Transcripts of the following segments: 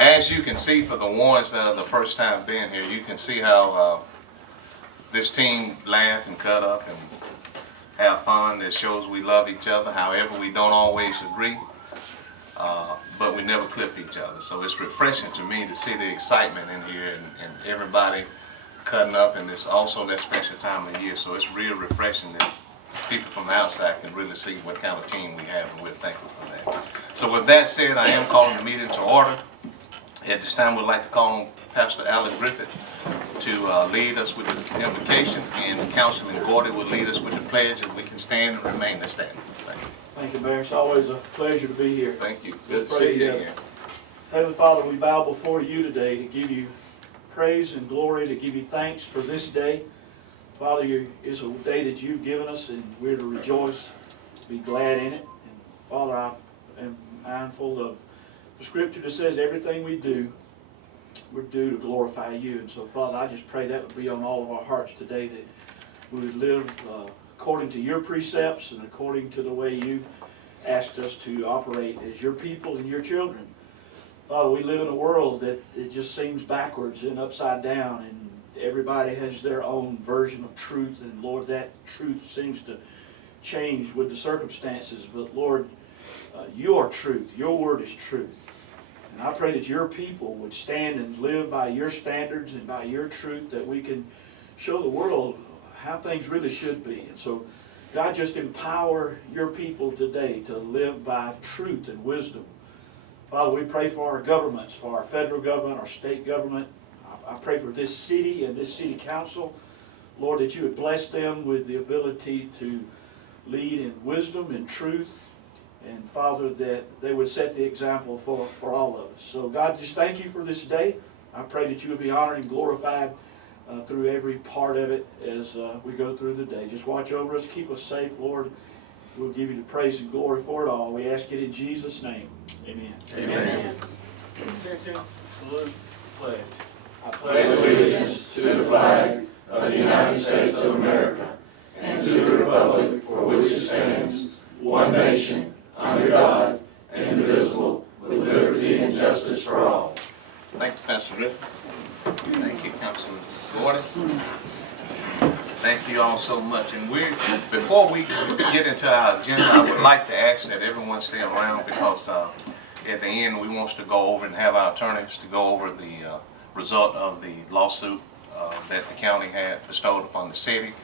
As you can see, for the ones that are the first time being here, you can see how this team laugh and cut up and have fun. It shows we love each other. However, we don't always agree, but we never clip each other. So it's refreshing to me to see the excitement in here and everybody cutting up, and it's also that special time of year. So it's real refreshing that people from the outside can really see what kind of team we have, and we're thankful for that. So with that said, I am calling the meeting to order. At this time, we'd like to call on Pastor Allen Griffith to lead us with the invocation, and Councilman Gordy will lead us with the pledge, and we can stand and remain standing. Thank you. Thank you, Mayor. It's always a pleasure to be here. Thank you. Good to see you again. Heavenly Father, we bow before you today to give you praise and glory, to give you thanks for this day. Father, it's a day that you've given us, and we're to rejoice, be glad in it. And Father, I am mindful of the scripture that says everything we do, we're due to glorify you. And so, Father, I just pray that would be on all of our hearts today, that we would live according to your precepts and according to the way you asked us to operate as your people and your children. Father, we live in a world that it just seems backwards and upside down, and everybody has their own version of truth, and Lord, that truth seems to change with the circumstances. But Lord, you are truth. Your word is truth. And I pray that your people would stand and live by your standards and by your truth, that we can show the world how things really should be. And so, God, just empower your people today to live by truth and wisdom. Father, we pray for our governments, for our federal government, our state government. I pray for this city and this city council. Lord, that you would bless them with the ability to lead in wisdom and truth. And Father, that they would set the example for all of us. So God, just thank you for this day. I pray that you would be honored and glorified through every part of it as we go through the day. Just watch over us, keep us safe, Lord. We'll give you the praise and glory for it all. We ask it in Jesus' name. Amen. Amen. Attention, salute, pledge. I pledge allegiance to the flag of the United States of America and to the republic for which it stands, one nation, under God, indivisible, with liberty and justice for all. Thank you, Pastor Griffith. Thank you, Councilman Gordy. Thank you all so much. And before we get into our agenda, I would like to ask that everyone stay around, because at the end we want to go over and have our attorneys to go over the result of the lawsuit that the county had bestowed upon the city.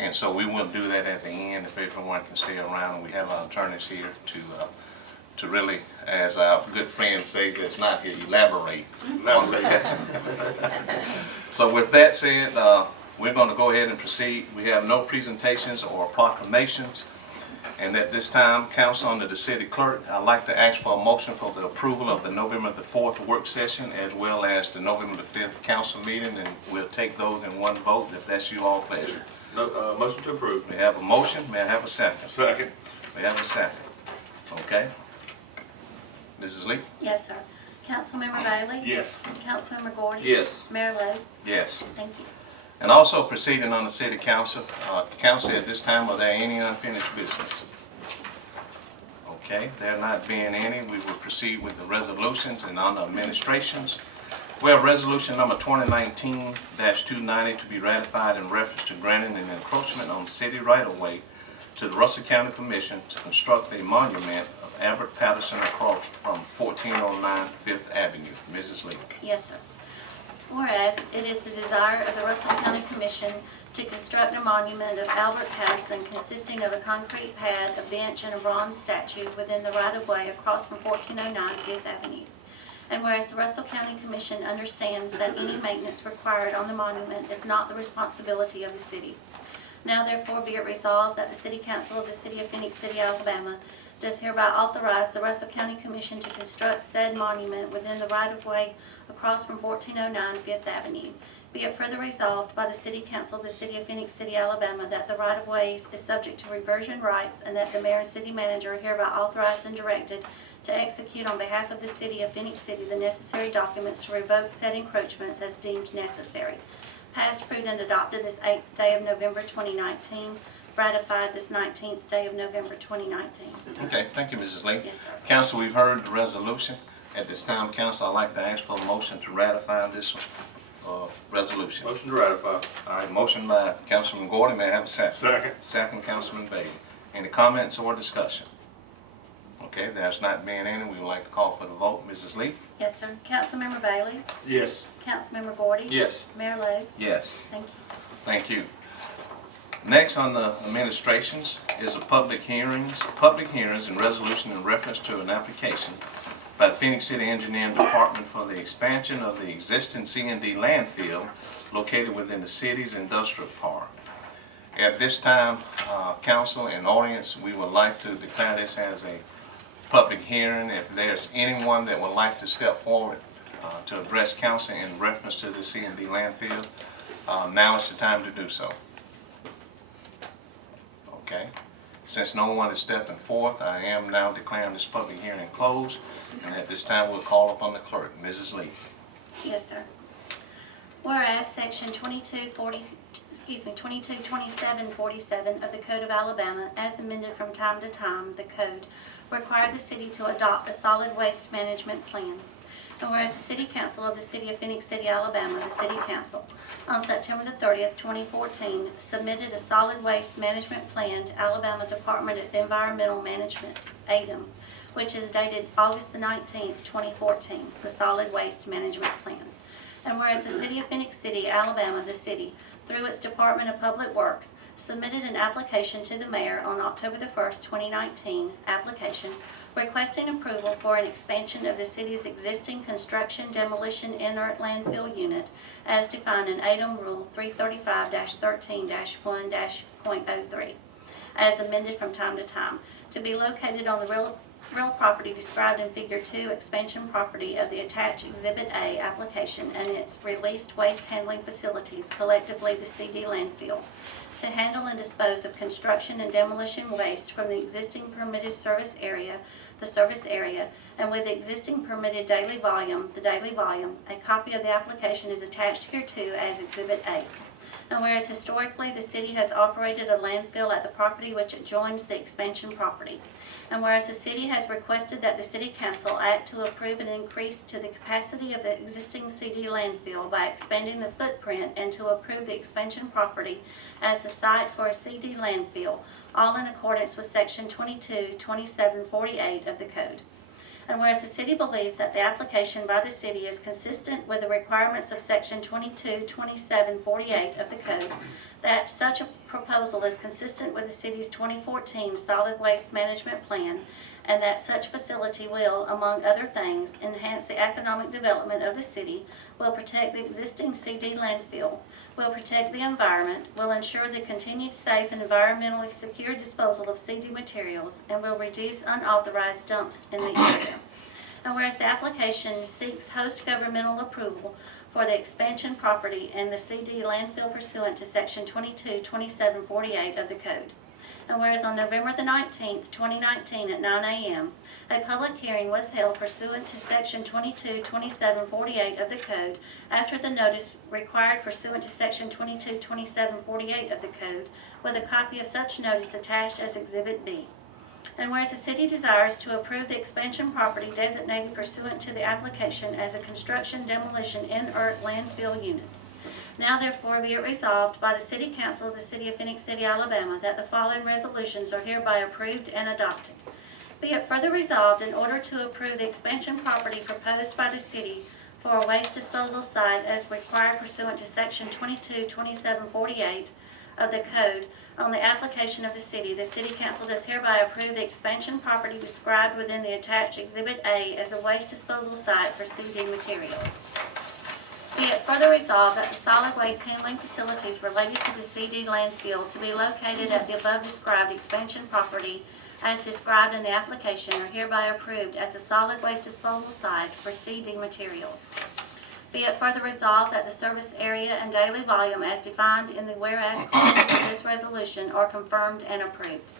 And so we will do that at the end if everyone can stay around. And we have our attorneys here to really, as our good friend says that's not here, elaborate on that. So with that said, we're going to go ahead and proceed. We have no presentations or proclamations. And at this time, council, under the city clerk, I'd like to ask for a motion for the approval of the November the 4th work session, as well as the November the 5th council meeting, and we'll take those in one vote if that's you all pleasure. No, motion to approve. We have a motion. May I have a second? Second. We have a second. Okay. Mrs. Lee? Yes, sir. Councilmember Bailey? Yes. Councilmember Gordy? Yes. Mayor Lowe? Yes. Thank you. And also proceeding on the city council, council at this time, are there any unfinished business? Okay, there not being any, we will proceed with the resolutions and on the administrations. We have resolution number 2019-290 to be ratified in reference to granting an encroachment on city right-of-way to the Russell County Commission to construct a monument of Albert Patterson across from 1409 Fifth Avenue. Mrs. Lee. Yes, sir. Whereas it is the desire of the Russell County Commission to construct a monument of Albert Patterson consisting of a concrete pad, a bench, and a bronze statue within the right-of-way across from 1409 Fifth Avenue. And whereas the Russell County Commission understands that any maintenance required on the monument is not the responsibility of the city. Now therefore be it resolved that the City Council of the City of Phenix City, Alabama does hereby authorize the Russell County Commission to construct said monument within the right-of-way across from 1409 Fifth Avenue. Be it further resolved by the City Council of the City of Phenix City, Alabama, that the right-of-way is subject to reversion rights, and that the Mayor and City Manager are hereby authorized and directed to execute on behalf of the City of Phenix City the necessary documents to revoke said encroachments as deemed necessary. Passed, approved, and adopted this 8th day of November 2019. Ratified this 19th day of November 2019. Okay, thank you, Mrs. Lee. Yes, sir. Council, we've heard the resolution. At this time, council, I'd like to ask for a motion to ratify this resolution. Motion to ratify. All right, motion by Councilman Gordon, may I have a second? Second. Second, Councilman Bailey. Any comments or discussion? Okay, there's not being any, we would like to call for the vote. Mrs. Lee? Yes, sir. Councilmember Bailey? Yes. Councilmember Gordy? Yes. Mayor Lo? Yes. Thank you. Thank you. Next on the administrations is public hearings and resolution in reference to an application by the Phoenix City Engineering Department for the expansion of the existing C&D landfill located within the city's industrial park. At this time, council and audience, we would like to declare this as a public hearing. If there's anyone that would like to step forward to address council in reference to the C&D landfill, now is the time to do so. Okay. Since no one is stepping forth, I am now declaring this public hearing closed, and at this time we'll call upon the clerk, Mrs. Lee. Yes, sir. Whereas Section 222747 of the Code of Alabama, as amended from time to time, the code required the city to adopt a solid waste management plan. And whereas the City Council of the City of Phenix City, Alabama, the City Council, on September the 30th, 2014, submitted a solid waste management plan to Alabama Department of Environmental Management, ADEM, which is dated August the 19th, 2014, the solid waste management plan. And whereas the City of Phenix City, Alabama, the city, through its Department of Public Works, submitted an application to the mayor on October the 1st, 2019, application requesting approval for an expansion of the city's existing construction demolition inert landfill unit as defined in ADEM Rule 335-13-1-.03, as amended from time to time, to be located on the real property described in Figure 2, expansion property of the attached Exhibit A application and its released waste handling facilities, collectively the CD landfill, to handle and dispose of construction and demolition waste from the existing permitted service area, the service area, and with the existing permitted daily volume, the daily volume. A copy of the application is attached hereto as Exhibit A. And whereas historically the city has operated a landfill at the property which adjoins the expansion property, and whereas the city has requested that the City Council act to approve an increase to the capacity of the existing CD landfill by expanding the footprint and to approve the expansion property as the site for a CD landfill, all in accordance with Section 222748 of the Code. And whereas the city believes that the application by the city is consistent with the requirements of Section 222748 of the Code, that such a proposal is consistent with the city's 2014 solid waste management plan, and that such facility will, among other things, enhance the economic development of the city, will protect the existing CD landfill, will protect the environment, will ensure the continued safe and environmentally secure disposal of CD materials, and will reduce unauthorized dumps in the area. And whereas the application seeks host governmental approval for the expansion property and the CD landfill pursuant to Section 222748 of the Code. And whereas on November the 19th, 2019 at 9 a.m., a public hearing was held pursuant to Section 222748 of the Code after the notice required pursuant to Section 222748 of the Code, with a copy of such notice attached as Exhibit B. And whereas the city desires to approve the expansion property designated pursuant to the application as a construction demolition inert landfill unit. Now therefore be it resolved by the City Council of the City of Phenix City, Alabama, that the following resolutions are hereby approved and adopted. Be it further resolved, in order to approve the expansion property proposed by the city for a waste disposal site as required pursuant to Section 222748 of the Code, on the application of the City Council does hereby approve the expansion property described within the attached Exhibit A as a waste disposal site for CD materials. Be it further resolved that the solid waste handling facilities related to the CD landfill to be located at the above described expansion property as described in the application are hereby approved as a solid waste disposal site for CD materials. Be it further resolved that the service area and daily volume as defined in the whereas clauses of this resolution are confirmed and approved.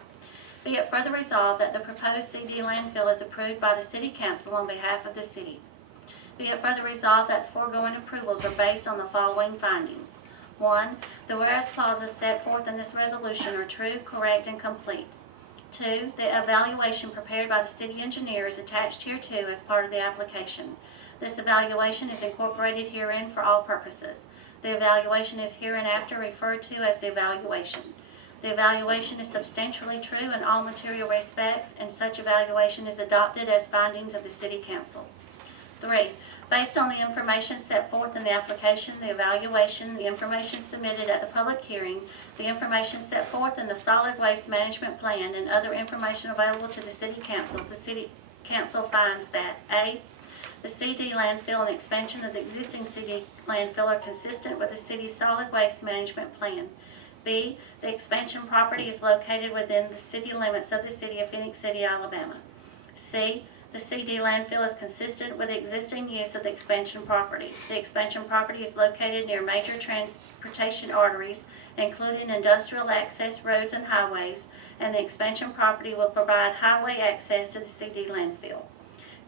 Be it further resolved that the proposed CD landfill is approved by the City Council on behalf of the city. Be it further resolved that the foregoing approvals are based on the following findings. 1. The whereas clauses set forth in this resolution are true, correct, and complete. 2, the evaluation prepared by the city engineer is attached hereto as part of the application. This evaluation is incorporated herein for all purposes. The evaluation is hereinafter referred to as the evaluation. The evaluation is substantially true in all material respects, and such evaluation is adopted as findings of the City Council. 3, based on the information set forth in the application, the evaluation, the information submitted at the public hearing, the information set forth in the solid waste management plan, and other information available to the City Council, the City Council finds that A, the CD landfill and the expansion of the existing CD landfill are consistent with the city's solid waste management plan. B, the expansion property is located within the city limits of the city of Phenix City, Alabama. C, the CD landfill is consistent with the existing use of the expansion property. The expansion property is located near major transportation arteries, including industrial access roads and highways, and the expansion property will provide highway access to the CD landfill.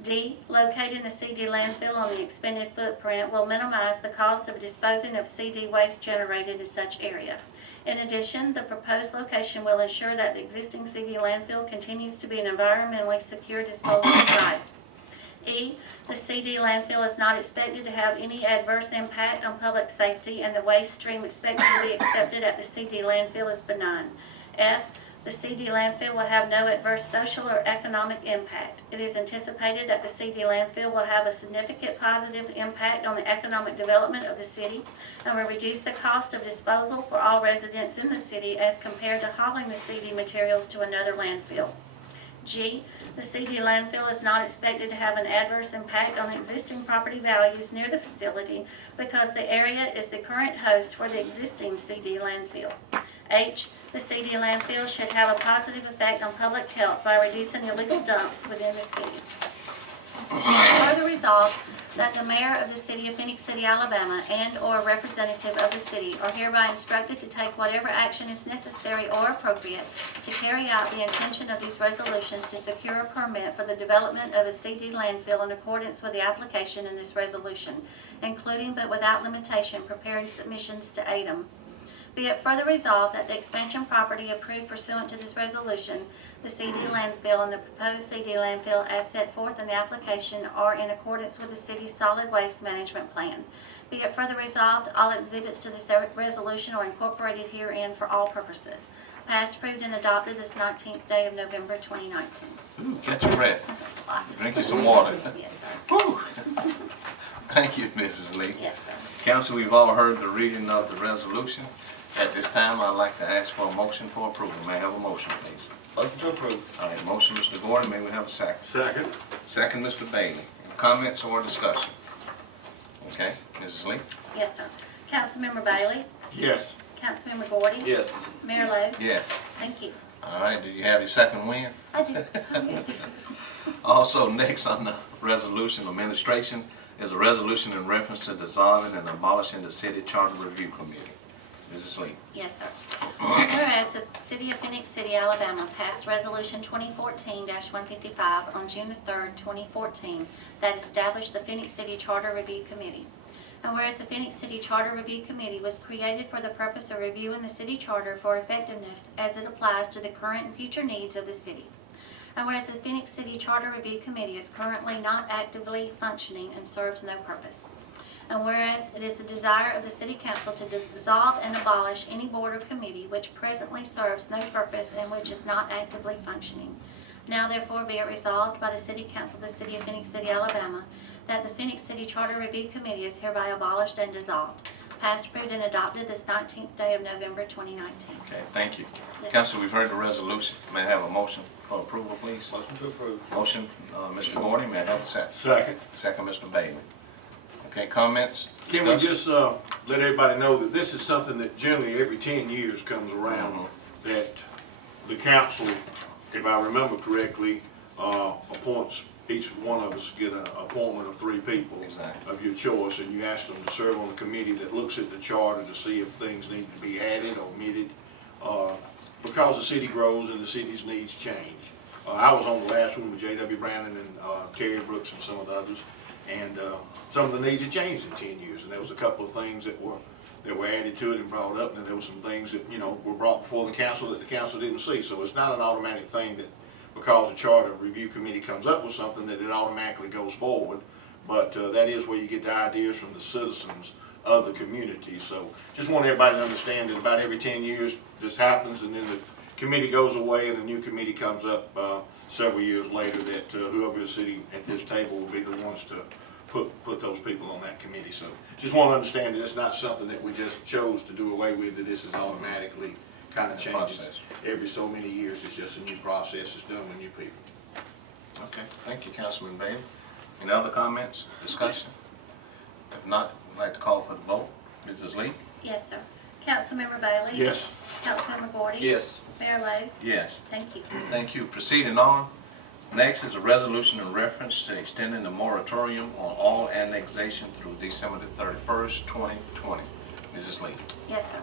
D, locating the CD landfill on the expanded footprint will minimize the cost of disposing of CD waste generated in such area. In addition, the proposed location will ensure that the existing CD landfill continues to be an environmentally secure disposal site. E, the CD landfill is not expected to have any adverse impact on public safety, and the waste stream expected to be accepted at the CD landfill is benign. F, the CD landfill will have no adverse social or economic impact. It is anticipated that the CD landfill will have a significant positive impact on the economic development of the city and will reduce the cost of disposal for all residents in the city as compared to hauling the CD materials to another landfill. G, the CD landfill is not expected to have an adverse impact on existing property values near the facility because the area is the current host for the existing CD landfill. H, the CD landfill should have a positive effect on public health by reducing illegal dumps within the city. Further resolved that the mayor of the city of Phenix City, Alabama, and/or representative of the city are hereby instructed to take whatever action is necessary or appropriate to carry out the intention of these resolutions to secure a permit for the development of a CD landfill in accordance with the application in this resolution, including but without limitation preparing submissions to ADEM. Be it further resolved that the expansion property approved pursuant to this resolution, the CD landfill and the proposed CD landfill as set forth in the application are in accordance with the city's solid waste management plan. Be it further resolved, all exhibits to this resolution are incorporated herein for all purposes. Passed, approved, and adopted this 19th day of November 2019. Ooh, catch your breath. That's a lot. Drink you some water. Yes, sir. Whew. Thank you, Mrs. Lee. Yes, sir. Council, we've all heard the reading of the resolution. At this time, I'd like to ask for a motion for approval. May I have a motion, please? Motion to approve. All right, motion, Mr. Gordon. May we have a second? Second. Second, Mr. Bailey. Any comments or discussion? Okay, Mrs. Lee? Yes, sir. Councilmember Bailey? Yes. Councilmember Gordy? Yes. Mayor Lo? Yes. Thank you. All right, do you have your second win? I do. Also, next on the resolution administration is a resolution in reference to dissolving and abolishing the City Charter Review Committee. Mrs. Lee. Yes, sir. Whereas the City of Phenix City, Alabama passed Resolution 2014-155 on June the 3rd, 2014 that established the Phenix City Charter Review Committee. And whereas the Phenix City Charter Review Committee was created for the purpose of reviewing the city charter for effectiveness as it applies to the current and future needs of the city. And whereas the Phenix City Charter Review Committee is currently not actively functioning and serves no purpose. And whereas it is the desire of the City Council to dissolve and abolish any board or committee which presently serves no purpose and which is not actively functioning. Now therefore be it resolved by the City Council of the City of Phenix City, Alabama, that the Phenix City Charter Review Committee is hereby abolished and dissolved. Passed, approved, and adopted this 19th day of November 2019. Okay, thank you. Yes. Council, we've heard the resolution. May I have a motion for approval, please? Motion to approve. Motion, Mr. Gordon. May I have a second? Second. Second, Mr. Bailey. Okay, comments? Can we Discussion? just let everybody know that this is something that generally every 10 years comes around, that the council, if I remember correctly, appoints, each one of us get an appointment of 3 people Exactly. of your choice, and you ask them to serve on a committee that looks at the charter to see if things need to be added, omitted, because the city grows and the city's needs change. I was on the last one with J.W. Brandon and Terry Brooks and some of the others, And some of the needs have changed in 10 years, and there was a couple of things that were added to it and brought up, and then there were some things that, you know, were brought before the council that the council didn't see. So it's not an automatic thing that because the charter review committee comes up with something that it automatically goes forward. But that is where you get the ideas from the citizens of the community. So just want everybody to understand that about every 10 years this happens, and then the committee goes away and a new committee comes up several years later that whoever is sitting at this table will be the ones to put those people on that committee. So just want to understand that it's not something that we just chose to do away with, that this is automatically kind of changes every so many years. It's just a new process. It's done with new people. Okay, thank you, Councilman Bailey. Any other comments, discussion? If not, I'd like to call for the vote. Mrs. Lee? Yes, sir. Councilmember Bailey? Yes. Councilmember Gordy? Yes. Mayor Lo? Yes. Thank you. Thank you. Proceeding on. Next is a resolution in reference to extending the moratorium on all annexation through December the 31st, 2020. Mrs. Lee. Yes, sir.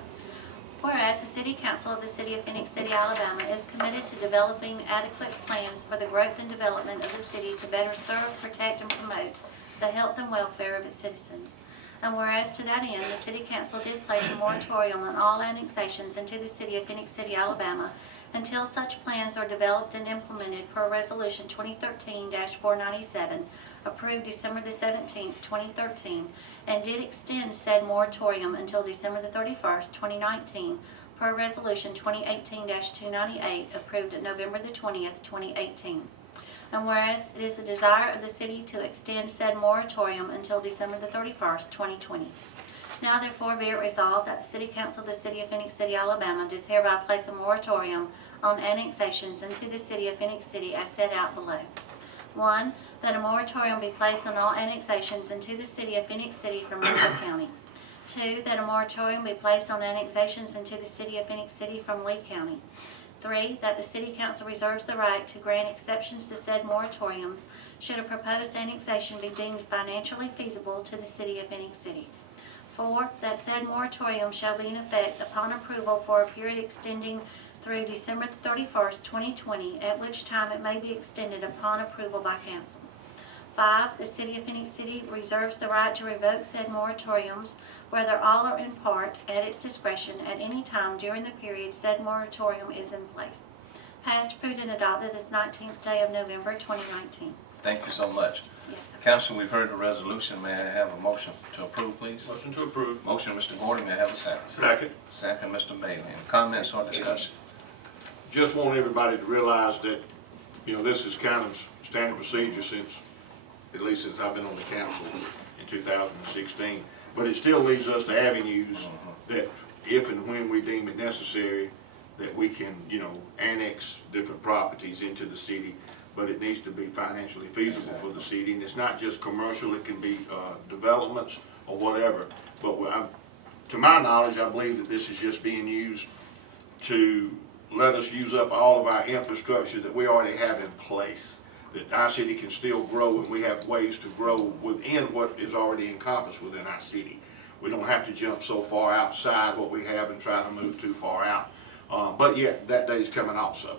Whereas the City Council of the City of Phenix City, Alabama is committed to developing adequate plans for the growth and development of the city to better serve, protect, and promote the health and welfare of its citizens. And whereas to that end, the City Council did place a moratorium on all annexations into the City of Phenix City, Alabama, until such plans are developed and implemented per Resolution 2013-497, approved December the 17th, 2013, and did extend said moratorium until December the 31st, 2019, per Resolution 2018-298, approved November the 20th, 2018. And whereas it is the desire of the city to extend said moratorium until December the 31st, 2020. Now therefore be it resolved that the City Council of the City of Phenix City, Alabama does hereby place a moratorium on annexations into the City of Phenix City as set out below. 1, that a moratorium be placed on all annexations into the City of Phenix City from Mitchell County. 2, that a moratorium be placed on annexations into the City of Phenix City from Lee County. 3, that the City Council reserves the right to grant exceptions to said moratoriums should a proposed annexation be deemed financially feasible to the City of Phenix City. 4, that said moratorium shall be in effect upon approval for a period extending through December 31st, 2020, at which time it may be extended upon approval by council. 5, the City of Phenix City reserves the right to revoke said moratoriums, whether all or in part, at its discretion at any time during the period said moratorium is in place. Passed, approved, and adopted this 19th day of November, 2019. Thank you so much. Yes, sir. Council, we've heard the resolution. May I have a motion to approve, please? Motion to approve. Motion, Mr. Gordon. May I have a second? Second. Second, Mr. Bailey. Any comments or discussion? Just want everybody to realize that, you know, this is kind of standard procedure at least since I've been on the council in 2016. But it still leaves us to avenues that if and when we deem it necessary, that we can, you know, annex different properties into the city, but it needs to be financially feasible for the city. And it's not just commercial, it can be developments or whatever. But to my knowledge, I believe that this is just being used to let us use up all of our infrastructure that we already have in place, that our city can still grow, and we have ways to grow within what is already encompassed within our city. We don't have to jump so far outside what we have and try to move too far out. But yet, that day's coming also.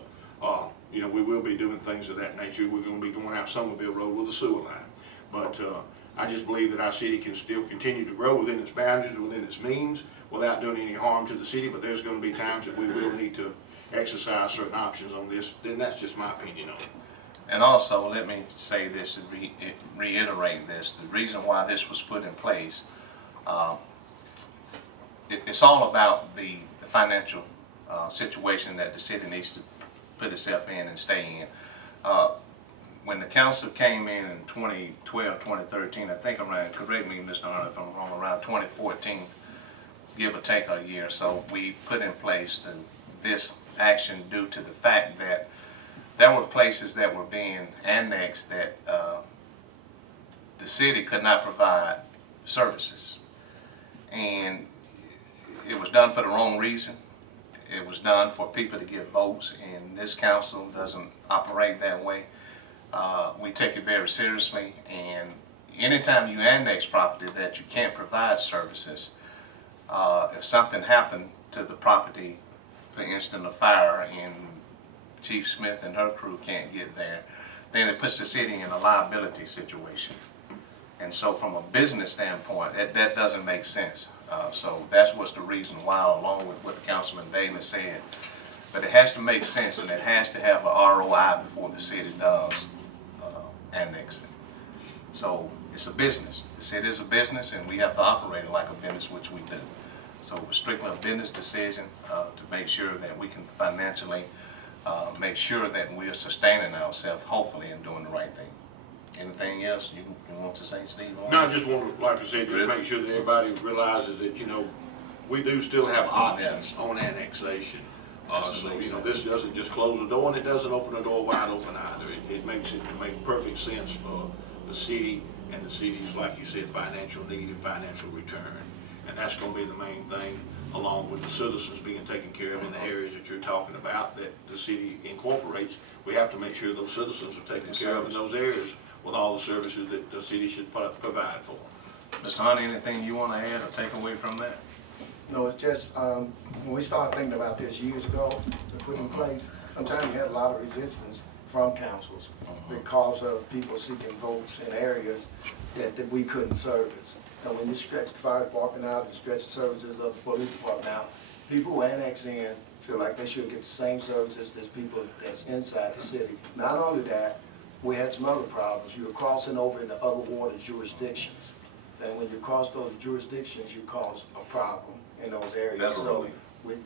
You know, we will be doing things of that nature. We're going to be going out Somerville Road with a sewer line. But I just believe that our city can still continue to grow within its boundaries, within its means, without doing any harm to the city. But there's going to be times that we will need to exercise certain options on this. Then that's just my opinion on it. And also, let me say this and reiterate this. The reason why this was put in place, it's all about the financial situation that the city needs to put itself in and stay in. When the council came in 2012, 2013, I think around, correct me, Mr. Hunter, if I'm wrong, around 2014, give or take a year. So we put in place this action due to the fact that there were places that were being annexed that the city could not provide services. And it was done for the wrong reason. It was done for people to get votes, and this council doesn't operate that way. We take it very seriously, and anytime you annex property that you can't provide services, if something happened to the property, for instance, a fire, and Chief Smith and her crew can't get there, then it puts the city in a liability situation. And so from a business standpoint, that doesn't make sense. So that's what's the reason why, along with what Councilman Davis said. But it has to make sense, and it has to have a ROI before the city does annex it. So it's a business. The city is a business, and we have to operate it like a business, which we do. So it's strictly a business decision to make sure that we can financially make sure that we are sustaining ourselves, hopefully, and doing the right thing. Anything else you want to say, Steve? No, I just want to, like I said, just make sure that everybody realizes that, you know, we do still have options on annexation. So, you know, this doesn't just close the door, and it doesn't open the door wide open either. It makes it to make perfect sense for the city and the city's, like you said, financial need and financial return. And that's going to be the main thing, along with the citizens being taken care of in the areas that you're talking about that the city incorporates. We have to make sure those citizens are taken care of in those areas with all the services that the city should provide for them. Mr. Hunt, anything you want to add or take away from that? No, it's just, when we started thinking about this years ago, to put in place, sometimes you had a lot of resistance from councils because of people seeking votes in areas that we couldn't service. And when you stretch the fire department out and stretch the services of the police department out, people who annex in feel like they should get the same services as people that's inside the city. Not only that, we had some other problems. You were crossing over into other water jurisdictions. And when you cross those jurisdictions, you cause a problem in those areas. So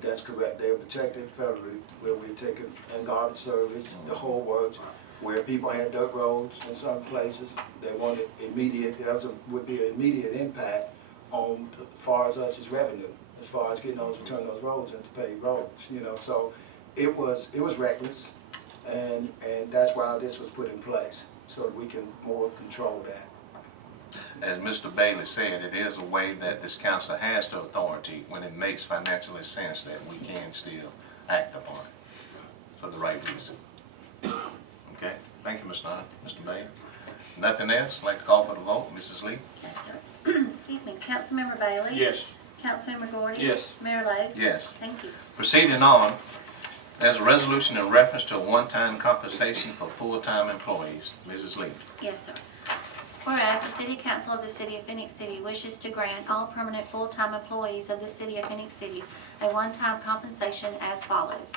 that's correct. They are protected federally, where we're taking and garbage service, the whole works. Where people had dirt roads in some places, they wanted immediate, would be an immediate impact on, as far as us as revenue, as far as getting those, return those roads into paved roads, you know. So it was reckless, and that's why this was put in place, so that we can more control that. As Mr. Bailey said, it is a way that this council has the authority when it makes financially sense that we can still act upon it for the right reason. Okay, thank you, Mr. Hunt. Mr. Bailey. Nothing else? I'd like to call for the vote. Mrs. Lee? Yes, sir. Excuse me. Councilmember Bailey? Yes. Councilmember Gordy? Yes. Mayor Lo? Yes. Thank you. Proceeding on, there's a resolution in reference to a one-time compensation for full-time employees. Mrs. Lee. Yes, sir. Whereas the City Council of the City of Phenix City wishes to grant all permanent full-time employees of the City of Phenix City a one-time compensation as follows.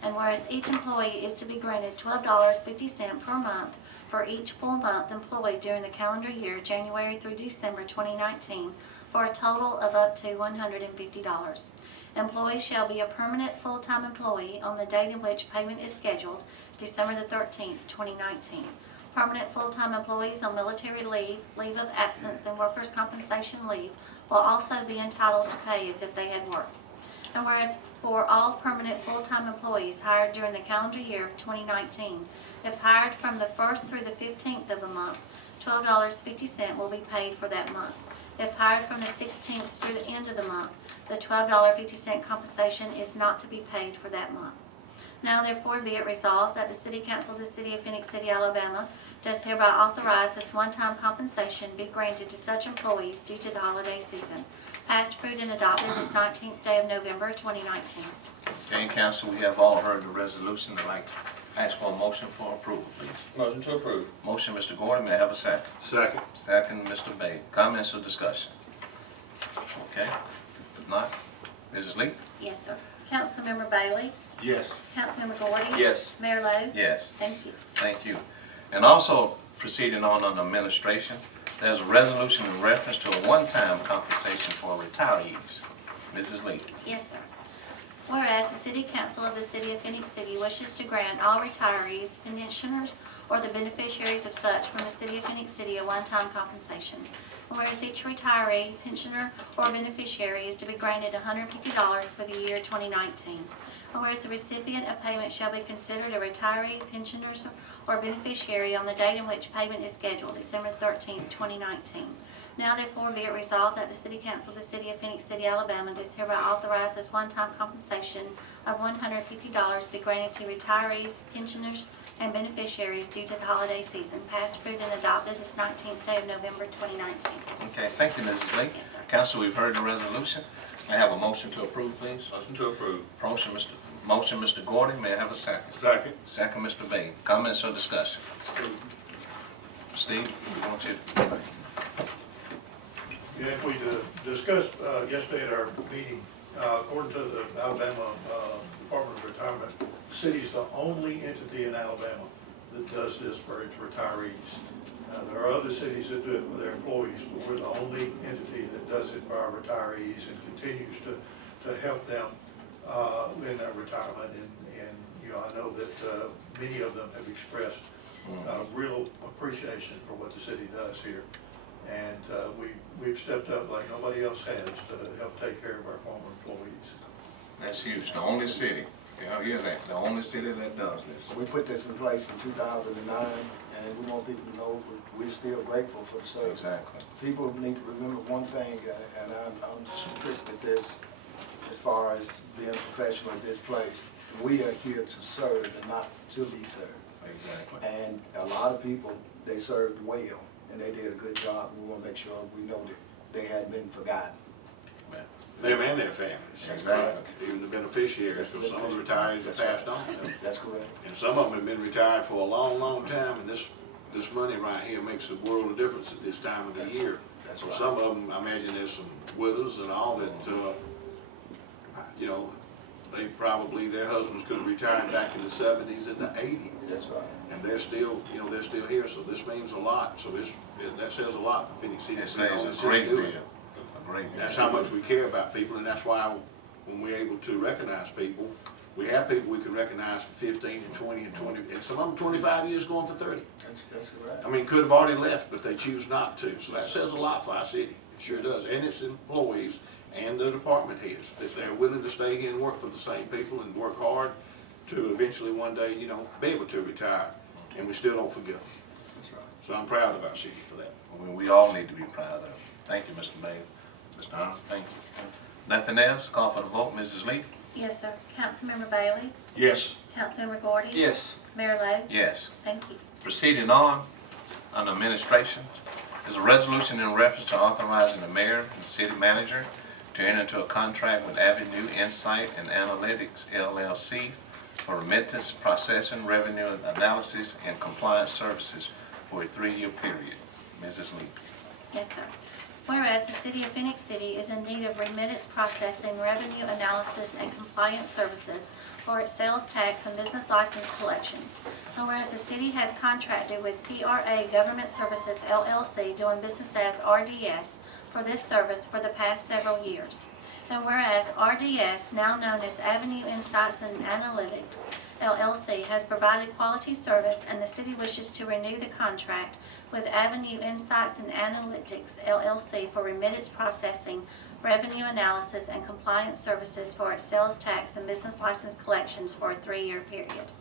And whereas each employee is to be granted $12.50 per month for each full month employed during the calendar year, January through December 2019, for a total of up to $150. Employee shall be a permanent full-time employee on the date in which payment is scheduled, December the 13th, 2019. Permanent full-time employees on military leave, leave of absence, and workers' compensation leave will also be entitled to pay as if they had worked. And whereas for all permanent full-time employees hired during the calendar year of 2019, if hired from the 1st through the 15th of a month, $12.50 will be paid for that month. If hired from the 16th through the end of the month, the $12.50 compensation is not to be paid for that month. Now therefore be it resolved that the City Council of the City of Phenix City, Alabama does hereby authorize this one-time compensation be granted to such employees due to the holiday season. Passed, approved, and adopted this 19th day of November 2019. Okay, Council, we have all heard the resolution. I'd like to ask for a motion for approval, please. Motion to approve. Motion, Mr. Gordon, may I have a second? Second. Second, Mr. Bailey. Comments or discussion? Okay, if not, Mrs. Lee? Yes, sir. Councilmember Bailey? Yes. Councilmember Gordy? Yes. Mayor Lo? Yes. Thank you. Thank you. And also, proceeding on under administration, there's a resolution in reference to a one-time compensation for retirees. Mrs. Lee. Yes, sir. Whereas the City Council of the City of Phenix City wishes to grant all retirees, pensioners, or the beneficiaries of such from the City of Phenix City a one-time compensation. Whereas each retiree, pensioner, or beneficiary is to be granted $150 for the year 2019. Whereas the recipient of payment shall be considered a retiree, pensioners, or beneficiary on the date in which payment is scheduled, December 13th, 2019. Now therefore be it resolved that the City Council of the City of Phenix City, Alabama does hereby authorize this one-time compensation of $150 be granted to retirees, pensioners, and beneficiaries due to the holiday season. Passed, approved, and adopted this 19th day of November 2019. Okay, thank you, Mrs. Lee. Yes, sir. Council, we've heard the resolution. May I have a motion to approve, please? Motion to approve. Motion, Mr. Gordon. May I have a second? Second. Second, Mr. Bailey. Comments or discussion? Steve, we want you. as we discussed yesterday at our meeting, according to the Alabama Department of Retirement, the city is the only entity in Alabama that does this for its retirees. There are other cities that do it for their employees, but we're the only entity that does it for our retirees and continues to help them in their retirement. And you know, I know that many of them have expressed real appreciation for what the city does here. And we've stepped up like nobody else has to help take care of our former employees. That's huge. The only city, yeah, hear that, the only city that does this. We put this in place in 2009, and we want people to know we're still grateful for the service. Exactly. People need to remember one thing, and I'm strict with this as far as being professional at this place. We are here to serve and not to be served. Exactly. And a lot of people, they served well, and they did a good job. We want to make sure we know that they hadn't been forgotten. Them and their families. Exactly. Even the beneficiaries, because some of the retirees have passed on. That's correct. And some of them have been retired for a long, long time, and this money right here makes a world of difference at this time of the year. That's For right. some of them, I imagine there's some widows and all that, you know, they probably, their husbands could have retired back in the 70s and the 80s. That's right. And they're still, you know, they're still here, so this means a lot. So that says a lot for Phenix City. It It's the only says a city great deal. doing it. A great deal. That's how much we care about people, and that's why when we're able to recognize people, we have people we can recognize for 15 and 20 and 20, and some of them 25 years going for 30. That's correct. I mean, could have already left, but they choose not to. So that says a lot for our city. It sure does. And its employees and the department heads, that they're willing to stay here and work for the same people and work hard to eventually one day, you know, be able to retire. And we still don't forget them. That's right. So I'm proud of our city for that. We all need to be proud of it. Thank you, Mr. Mayor. Mr. Arnold, thank you. Nothing else? Call for the vote. Mrs. Lee? Yes, sir. Councilmember Bailey? Yes. Councilmember Gordy? Yes. Mayor Lo? Yes. Thank you. Proceeding on, under administration, is a resolution in reference to authorizing the mayor and the city manager to enter into a contract with Avenue Insight and Analytics LLC for remittance processing, revenue analysis, and compliance services for a 3-year period. Mrs. Lee. Yes, sir. Whereas the city of Phenix City is in need of remittance processing, revenue analysis, and compliance services for its sales tax and business license collections. And whereas the city has contracted with PRA Government Services LLC, doing business as RDS, for this service for the past several years. And whereas RDS, now known as Avenue Insights and Analytics LLC, has provided quality service, and the city wishes to renew the contract with Avenue Insights and Analytics LLC for remittance processing, revenue analysis, and compliance services for its sales tax and business license collections for a 3-year period.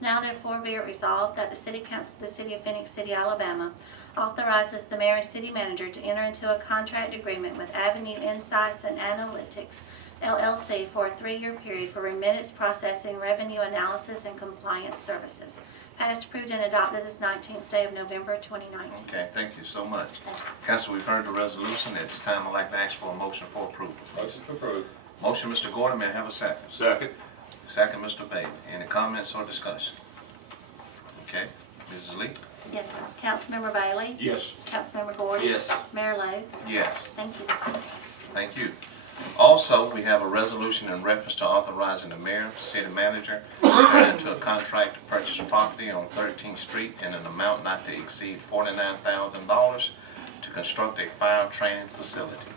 Now therefore be it resolved that the City Council of the City of Phenix City, Alabama authorizes the mayor and city manager to enter into a contract agreement with Avenue Insights and Analytics LLC for a 3-year period for remittance processing, revenue analysis, and compliance services. Passed, approved, and adopted this 19th day of November 2019. Okay, thank you so much. Thank you. Council, we've heard the resolution. At this time, I'd like to ask for a motion for approval, please. Motion to approve. Motion, Mr. Gordon, may I have a second? Second. Second, Mr. Bailey. Any comments or discussion? Okay, Mrs. Lee? Yes, sir. Councilmember Bailey? Yes. Councilmember Gordon? Yes. Mayor Lo? Yes. Thank you. Thank you. Also, we have a resolution in reference to authorizing the mayor, city manager, to enter into a contract to purchase property on 13th Street in an amount not to exceed $49,000 to construct a fire training facility.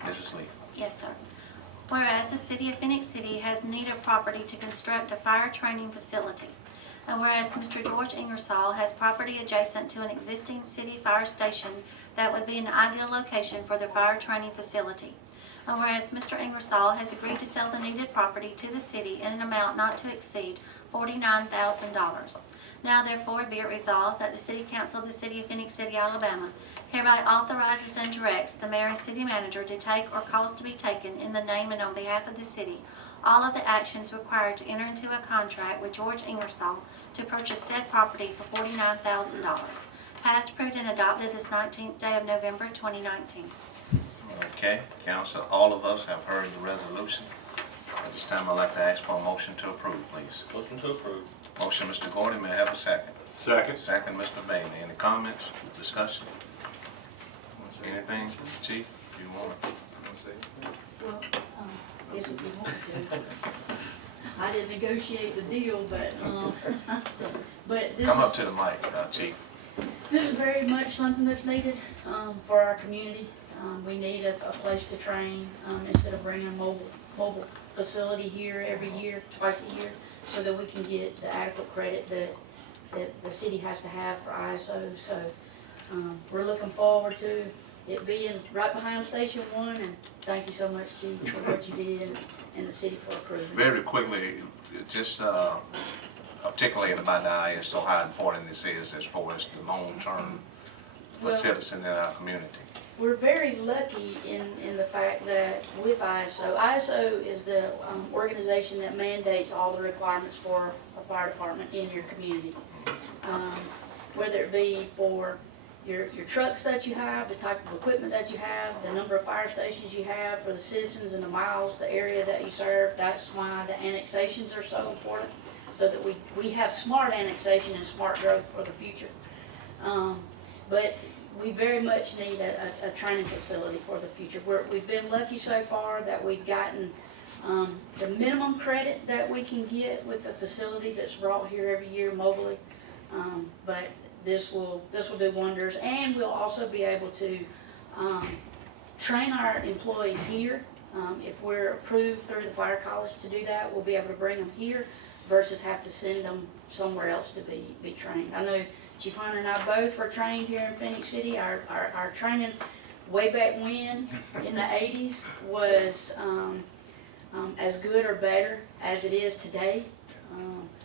Mrs. Lee. Yes, sir. Whereas the city of Phenix City has need of property to construct a fire training facility. And whereas Mr. George Ingersoll has property adjacent to an existing city fire station that would be an ideal location for the fire training facility. And whereas Mr. Ingersoll has agreed to sell the needed property to the city in an amount not to exceed $49,000. Now therefore be it resolved that the City Council of the City of Phenix City, Alabama hereby authorizes and directs the mayor and city manager to take or cause to be taken in the name and on behalf of the city all of the actions required to enter into a contract with George Ingersoll to purchase said property for $49,000. Passed, approved, and adopted this 19th day of November 2019. Okay, council, all of us have heard the resolution. At this time, I'd like to ask for a motion to approve, please. Motion to approve. Motion, Mr. Gordon, may I have a second? Second. Second, Mr. Bailey. Any comments, discussion? Anything, Chief? You want to say? Well, yes, if you want to. I didn't negotiate the deal, but this Come up is, to the mic, Chief. this is very much something that's needed, for our community. We need a place to train, instead of bringing a mobile facility here every year, twice a year, so that we can get the adequate credit that the city has to have for ISO. So, we're looking forward to it being right behind Station 1, and thank you so much, Chief, for what you did and the city for approving. Very quickly, just articulate about the ISO, how important this is as far as the long-term for Well, citizens in our community. We're very lucky in the fact that with ISO is the organization that mandates all the requirements for a fire department in your community. Whether it be for your trucks that you have, the type of equipment that you have, the number of fire stations you have, for the citizens and the miles, the area that you serve. That's why the annexations are so important, so that we have smart annexation and smart growth for the future. But we very much need a training facility for the future. We've been lucky so far that we've gotten the minimum credit that we can get with a facility that's brought here every year mobily. But this will do wonders, and we'll also be able to train our employees here. If we're approved through the fire college to do that, we'll be able to bring them here versus have to send them somewhere else to be trained. I know Chief Hunter and I both were trained here in Phenix City. Our training way back when, in the 80s, was as good or better as it is today.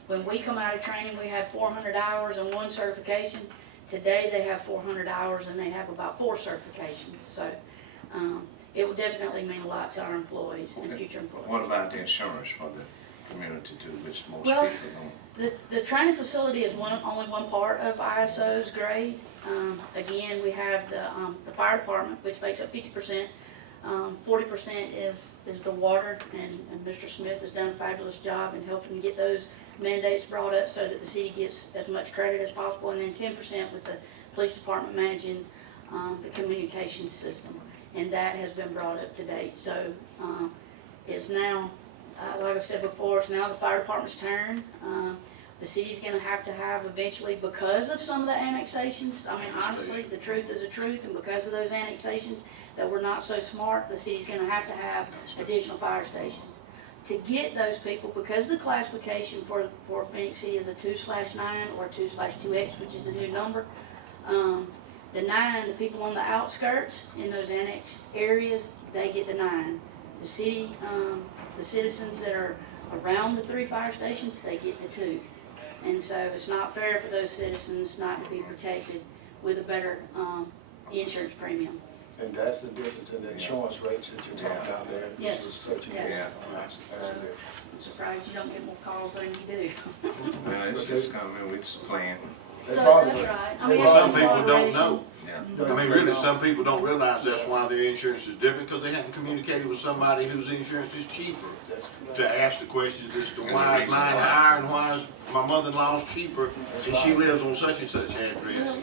When we come out of training, we have 400 hours and 1 certification. Today, they have 400 hours and they have about 4 certifications. So it will definitely mean a lot to our employees and future employees. What about the insurance for the community too, which most Well, people don't? The training facility is only one part of ISO's grade. Again, we have the fire department, which makes up 50%. 40% is the water, and Mr. Smith has done a fabulous job in helping get those mandates brought up so that the city gets as much credit as possible, and then 10% with the police department managing the communications system, and that has been brought up to date. So it's now, like I said before, it's now the fire department's turn. The city's going to have eventually, because of some of the annexations, I mean, honestly, the truth is the truth, and because of those annexations that were not so smart, the city's going to have additional fire stations. To get those people, because the classification for Phenix City is a 2/9 or 2/2X, which is a new number, the 9, the people on the outskirts in those annexed areas, they get the 9. The city, the citizens that are around the 3 fire stations, they get the 2. And so it's not fair for those citizens not to be protected with a better insurance premium. And that's the difference in the insurance rates that you're talking about there, which Yes. was such a Yes. difference. That's the difference. I'm surprised you don't get more calls than you do. Well, it's just coming, we just playing. They So probably- that's right. I they mean, Well, some it's people don't moderation. know. Yeah. I mean, really, some people don't realize that's why their insurance is different, because they haven't communicated with somebody whose insurance is cheaper That's correct. to ask the questions as to And the why is reason mine why. higher and why is my mother-in-law's cheaper That's and she right. lives on such and such address.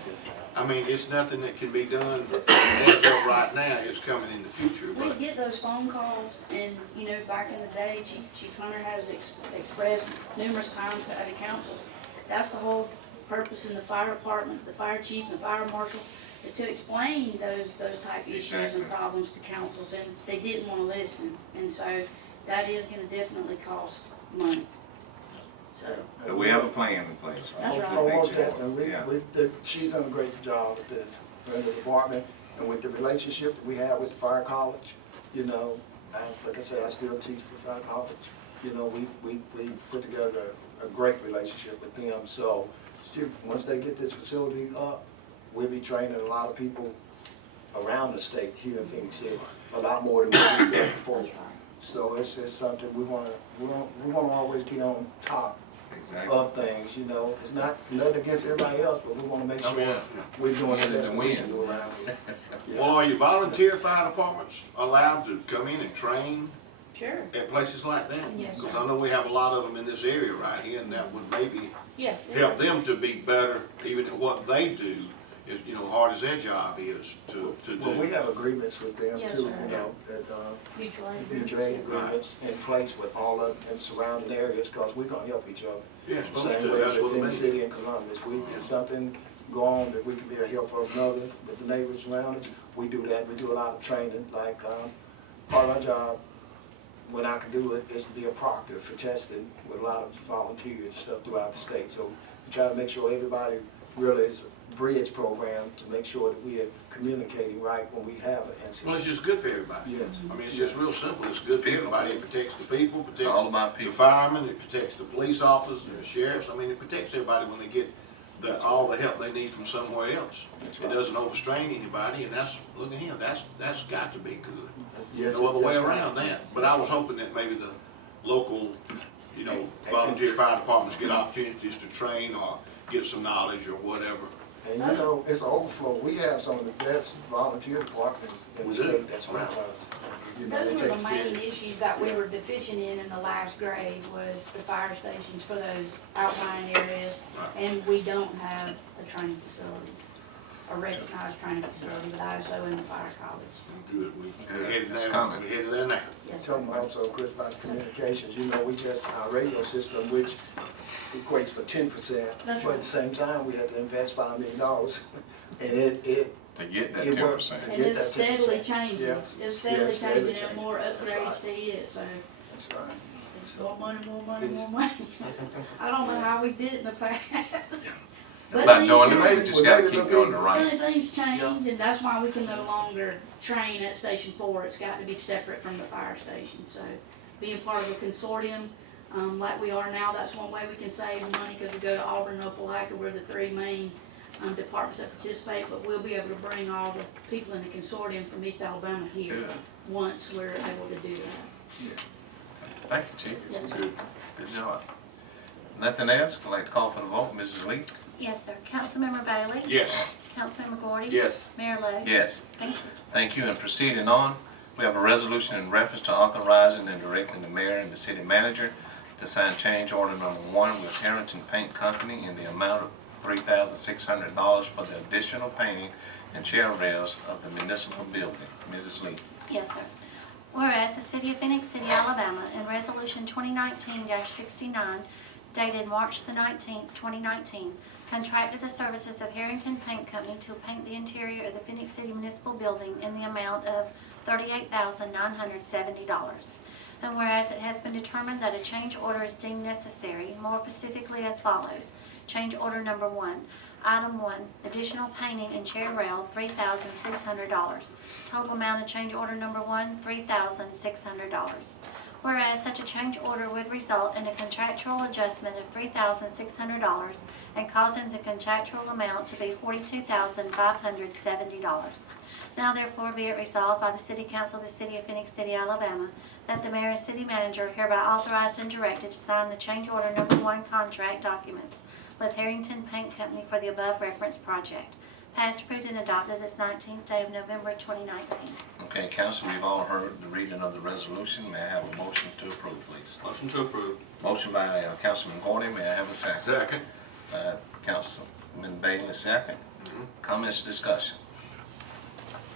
I mean, it's nothing that can be done as of right now. It's coming in the future, We but get those phone calls, and, you know, back in the day, Chief Hunter has expressed numerous times to other councils. That's the whole purpose in the fire department, the fire chief, and the fire marshal, is to explain those type issues Exactly. and problems to councils, and they didn't want to listen. And so that is going to definitely cost money. So, But we have a plan in place. That's right. Oh, most Thank you. definitely. Yeah. She's done a great job with this, in the department, and with the relationship that we have with the fire college. You know, like I said, I still teach for fire college. You know, we put together a great relationship with them. So once they get this facility up, we'll be training a lot of people around the state here in Phenix City, a lot more than we did before. So it's just something we want to always be on top Exactly. of things, you know. It's not nothing against everybody else, but we want to make Oh, sure yeah. we're doing the Winning best the we can win. do around here. well, Yeah. are your volunteer fire departments allowed to come in and train sure. at places like that? Yes, Because sir. I know we have a lot of them in this area right here, and that would maybe Yeah. help them to be better even at what they do is, hard as their job is to Well, we do. have agreements with them Yes, too, sir. that, Mutual aid mutual aid agreement. agreements in place with all of the surrounding areas, because we're gonna help each other. Yeah, it's supposed Same to, way that's with what it Phenix means. City and Columbus, if something go on that we can be a help of another with the neighbors around us, we do that. We do a lot of training, like, part of our job, when I can do it, is to be a proctor for testing with a lot of volunteers and stuff throughout the state. So we try to make sure everybody really is a bridge program to make sure that we are communicating right when we have an Well, incident. it's just good for everybody. Yes. I mean, it's just real simple. It's good for everybody. It protects the people, protects all about the people. firemen, it protects the police officers, the sheriffs. I mean, it protects everybody when they get all the help they need from somewhere else. That's It right. doesn't overstrain anybody, and look at him, that's got to be good. Yes, No other way that's right. around that. But I was hoping that maybe the local, volunteer fire departments get opportunities to train or get some knowledge or whatever. And it's an overflow. We have some of the best volunteer departments in the We do. state that's around us. They Those were take the it main serious. issues that we were deficient in the last grade, was the fire stations for those outlying areas. Right. And we don't have a training facility, a recognized training facility, but ISO in the fire college. Good, we're headed It's there, coming. we're headed there now. Yes, Tell sir. them also, Chris, about communications. We just, our radio system, which equates for 10%. That's But at the same time, we had to invest $5 million. And it To get that It 10%. works. To And get it's that 10%. steadily changing, Yes. it's steadily Yes, steadily changing, and changing. more That's upgrades right. to it, so That's right. it's more money, more money, It's- more money. I don't know how we did it in the past. But Not things knowing the change. way, we just gotta keep doing the right. Really, things change, and that's why we can no longer train at Station 4. It's got to be separate from the fire station. So being part of a consortium, like we are now, that's one way we can save money, because we go to Auburn and Opelika, we're the three main departments that participate, but we'll be able to bring all the people in the consortium from East Alabama here Good. once we're able to do that. Thank you, Chief. Yes, sir. Good job. Nothing else? I'd like to call for the vote. Mrs. Lee? Yes, sir. Councilmember Bailey? Yes. Councilmember Gordy? Yes. Mayor Lo? Yes. Thank you. Thank you. And proceeding on, we have a resolution in reference to authorizing and directing the mayor and the city manager to sign change order number 1 with Harrington Paint Company in the amount of $3,600 for the additional painting and chair rails of the municipal building. Mrs. Lee. Yes, sir. Whereas the City of Phenix City, Alabama, in Resolution 2019-69, dated March the 19th, 2019, contracted the services of Harrington Paint Company to paint the interior of the Phenix City Municipal Building in the amount of $38,970. And whereas it has been determined that a change order is deemed necessary, more specifically as follows. Change order number 1. Item 1, additional painting and chair rail, $3,600. Total amount of change order number 1, $3,600. Whereas such a change order would result in a contractual adjustment of $3,600 and causing the contractual amount to be $42,570. Now therefore be it resolved by the City Council of the City of Phenix City, Alabama, that the mayor and city manager are hereby authorized and directed to sign the change order number 1 contract documents with Harrington Paint Company for the above referenced project. Passed, approved, and adopted this 19th day of November 2019. Okay, council, we've all heard the reading of the resolution. May I have a motion to approve, please? Motion to approve. Motion by Councilman Gordy. May I have a second? Second. Councilman Bailey, second. Comments, discussion?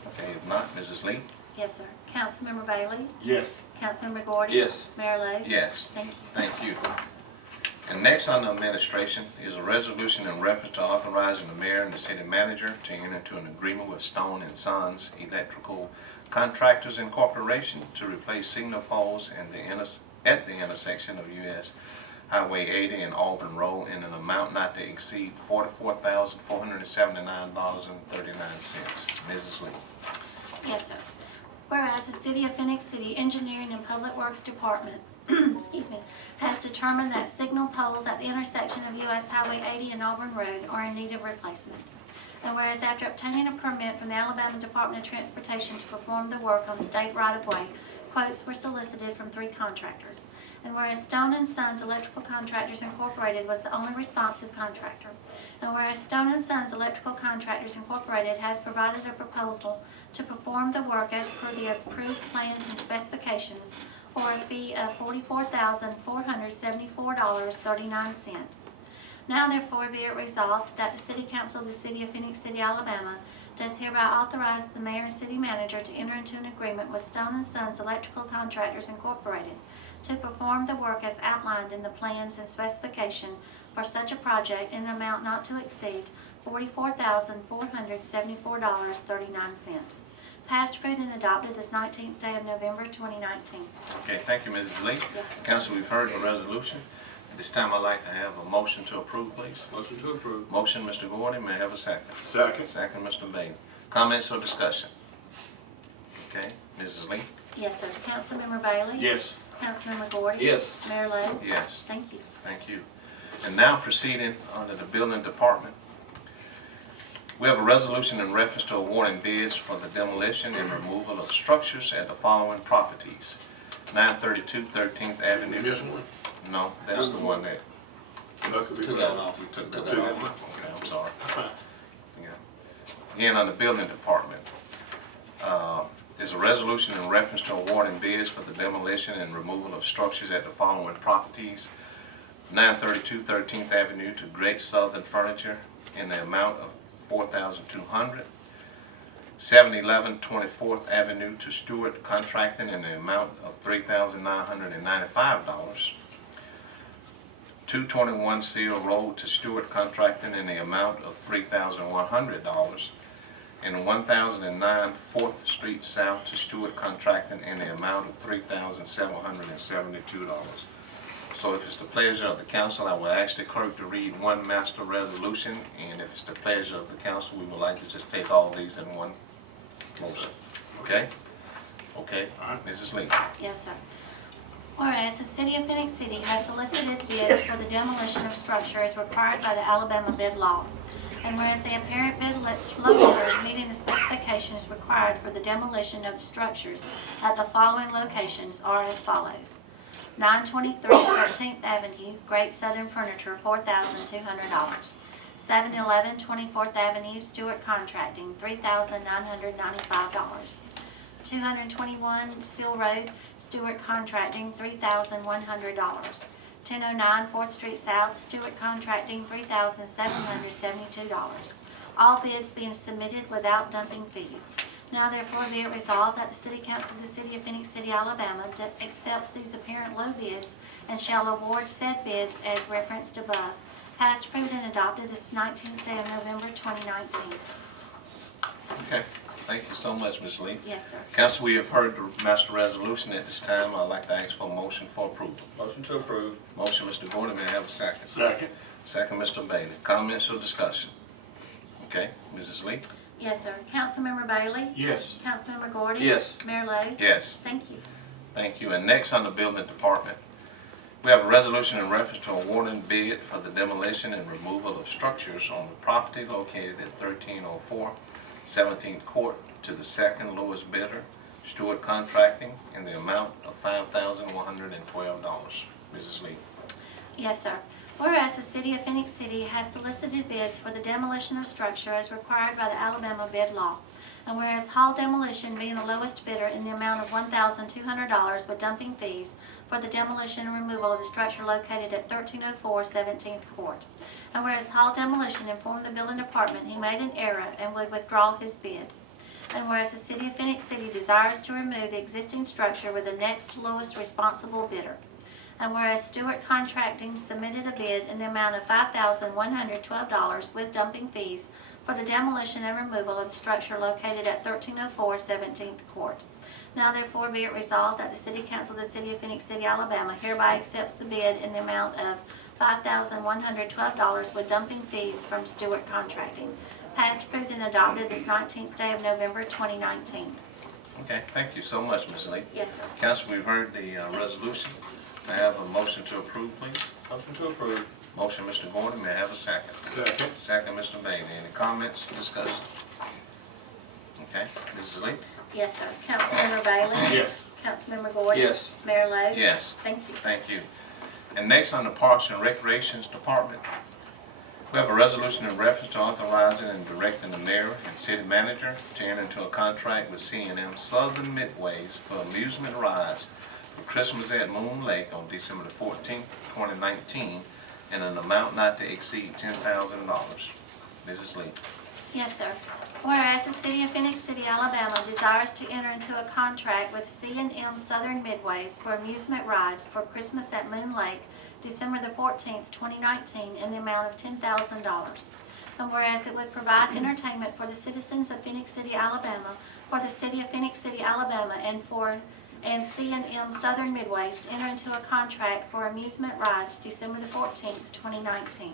Okay, if not, Mrs. Lee? Yes, sir. Councilmember Bailey? Yes. Councilmember Gordy? Yes. Mayor Lo? Yes. Thank you. Thank you. And next on the administration is a resolution in reference to authorizing the mayor and the city manager to enter into an agreement with Stone and Sons Electrical Contractors Incorporation to replace signal poles at the intersection of US Highway 80 and Auburn Road in an amount not to exceed $44,479.39. Mrs. Lee. Yes, sir. Whereas the City of Phenix City Engineering and Public Works Department excuse me, has determined that signal poles at the intersection of US Highway 80 and Auburn Road are in need of replacement. And whereas after obtaining a permit from the Alabama Department of Transportation to perform the work on state right-of-way, quotes were solicited from 3 contractors. And whereas Stone and Sons Electrical Contractors Incorporated was the only responsive contractor. And whereas Stone and Sons Electrical Contractors Incorporated has provided a proposal to perform the work as per the approved plans and specifications for a fee of $44,474.39. Now therefore be it resolved that the City Council of the City of Phenix City, Alabama does hereby authorize the mayor and city manager to enter into an agreement with Stone & Sons Electrical Contractors Incorporated to perform the work as outlined in the plans and specification for such a project in an amount not to exceed $44,474.39. Passed, approved, and adopted this 19th day of November 2019. Okay, thank you, Mrs. Lee. Yes, sir. Council, we've heard the resolution. At this time, I'd like to have a motion to approve, please. Motion to approve. Motion, Mr. Gordon, may I have a second? Second. Second, Mr. Bailey. Comments or discussion? Okay, Mrs. Lee? Yes, sir. Councilmember Bailey? Yes. Councilmember Gordon? Yes. Mayor Lo? Yes. Thank you. Thank you. And now proceeding under the building department. We have a resolution in reference to awarding bids for the demolition and removal of structures at the following properties. 932 13th Avenue. You missed one? No, that's the one that Took we took that off. Okay, I'm sorry. Fine. Yeah. Again, on the building department, is a resolution in reference to awarding bids for the demolition and removal of structures at the following properties. 932 13th Avenue to Great Southern Furniture in the amount of $4,200. 711 24th Avenue to Stewart Contracting in the amount of $3,995. 221 Seal Road to Stewart Contracting in the amount of $3,100. And 1009 4th Street South to Stewart Contracting in the amount of $3,772. So if it's the pleasure of the council, I will ask the clerk to read one master resolution, and if it's the pleasure of the council, we would like to just take all these in one motion. Okay? Okay, All right. Mrs. Lee. Yes, sir. Whereas the City of Phoenix City has solicited bids for the demolition of structure as required by the Alabama bid law. And whereas the apparent bid low bidder meeting the specifications required for the demolition of the structures at the following locations are as follows. 923 13th Avenue, Great Southern Furniture, $4,200. 711 24th Avenue, Stewart Contracting, $3,995. 221 Seal Road, Stewart Contracting, $3,100. 1009 4th Street South, Stewart Contracting, $3,772. All bids being submitted without dumping fees. Now therefore be it resolved that the City Council of the City of Phoenix City, Alabama accepts these apparent low bids and shall award said bids as referenced above. Passed, approved, and adopted this 19th day of November 2019. Okay, thank you so much, Ms. Lee. Yes, sir. Council, we have heard the master resolution. At this time, I'd like to ask for a motion for approval. Motion to approve. Motion, Mr. Gordon, may I have a second? Second. Second, Mr. Bailey. Comments or discussion? Okay, Mrs. Lee? Yes, sir. Councilmember Bailey? Yes. Councilmember Gordon? Yes. Mayor Lo? Yes. Thank you. Thank you. And next on the building department, we have a resolution in reference to awarding bid for the demolition and removal of structures on the property located at 1304 17th Court to the second lowest bidder, Stewart Contracting, in the amount of $5,112. Mrs. Lee. Yes, sir. Whereas the City of Phoenix City has solicited bids for the demolition of structure as required by the Alabama bid law. And whereas Hall Demolition being the lowest bidder in the amount of $1,200 with dumping fees for the demolition and removal of the structure located at 1304 17th Court. And whereas Hall Demolition informed the building department he made an error and would withdraw his bid. And whereas the City of Phoenix City desires to remove the existing structure with the next lowest responsible bidder. And whereas Stewart Contracting submitted a bid in the amount of $5,112 with dumping fees for the demolition and removal of the structure located at 1304 17th Court. Now therefore be it resolved that the City Council of the City of Phoenix City, Alabama hereby accepts the bid in the amount of $5,112 with dumping fees from Stewart Contracting. Passed, approved, and adopted this 19th day of November 2019. Okay, thank you so much, Ms. Lee. Yes, sir. Council, we've heard the resolution. May I have a motion to approve, please? Motion to approve. Motion, Mr. Gordon, may I have a second? Second. Second, Mr. Bailey. Any comments, discussion? Okay, Mrs. Lee? Yes, sir. Councilmember Bailey? Yes. Councilmember Gordon? Yes. Mayor Lo? Yes. Thank you. Thank you. And next on the Parks and Recreations Department, we have a resolution in reference to authorizing and directing the mayor and city manager to enter into a contract with C&M Southern Midways for amusement rides for Christmas at Moon Lake on December the 14th, 2019, in an amount not to exceed $10,000. Mrs. Lee. Yes, sir. Whereas the City of Phenix City, Alabama desires to enter into a contract with C&M Southern Midways for amusement rides for Christmas at Moon Lake, December the 14th, 2019, in the amount of $10,000. And whereas it would provide entertainment for the citizens of Phenix City, Alabama, for the City of Phenix City, Alabama, and C&M Southern Midways to enter into a contract for amusement rides December the 14th, 2019.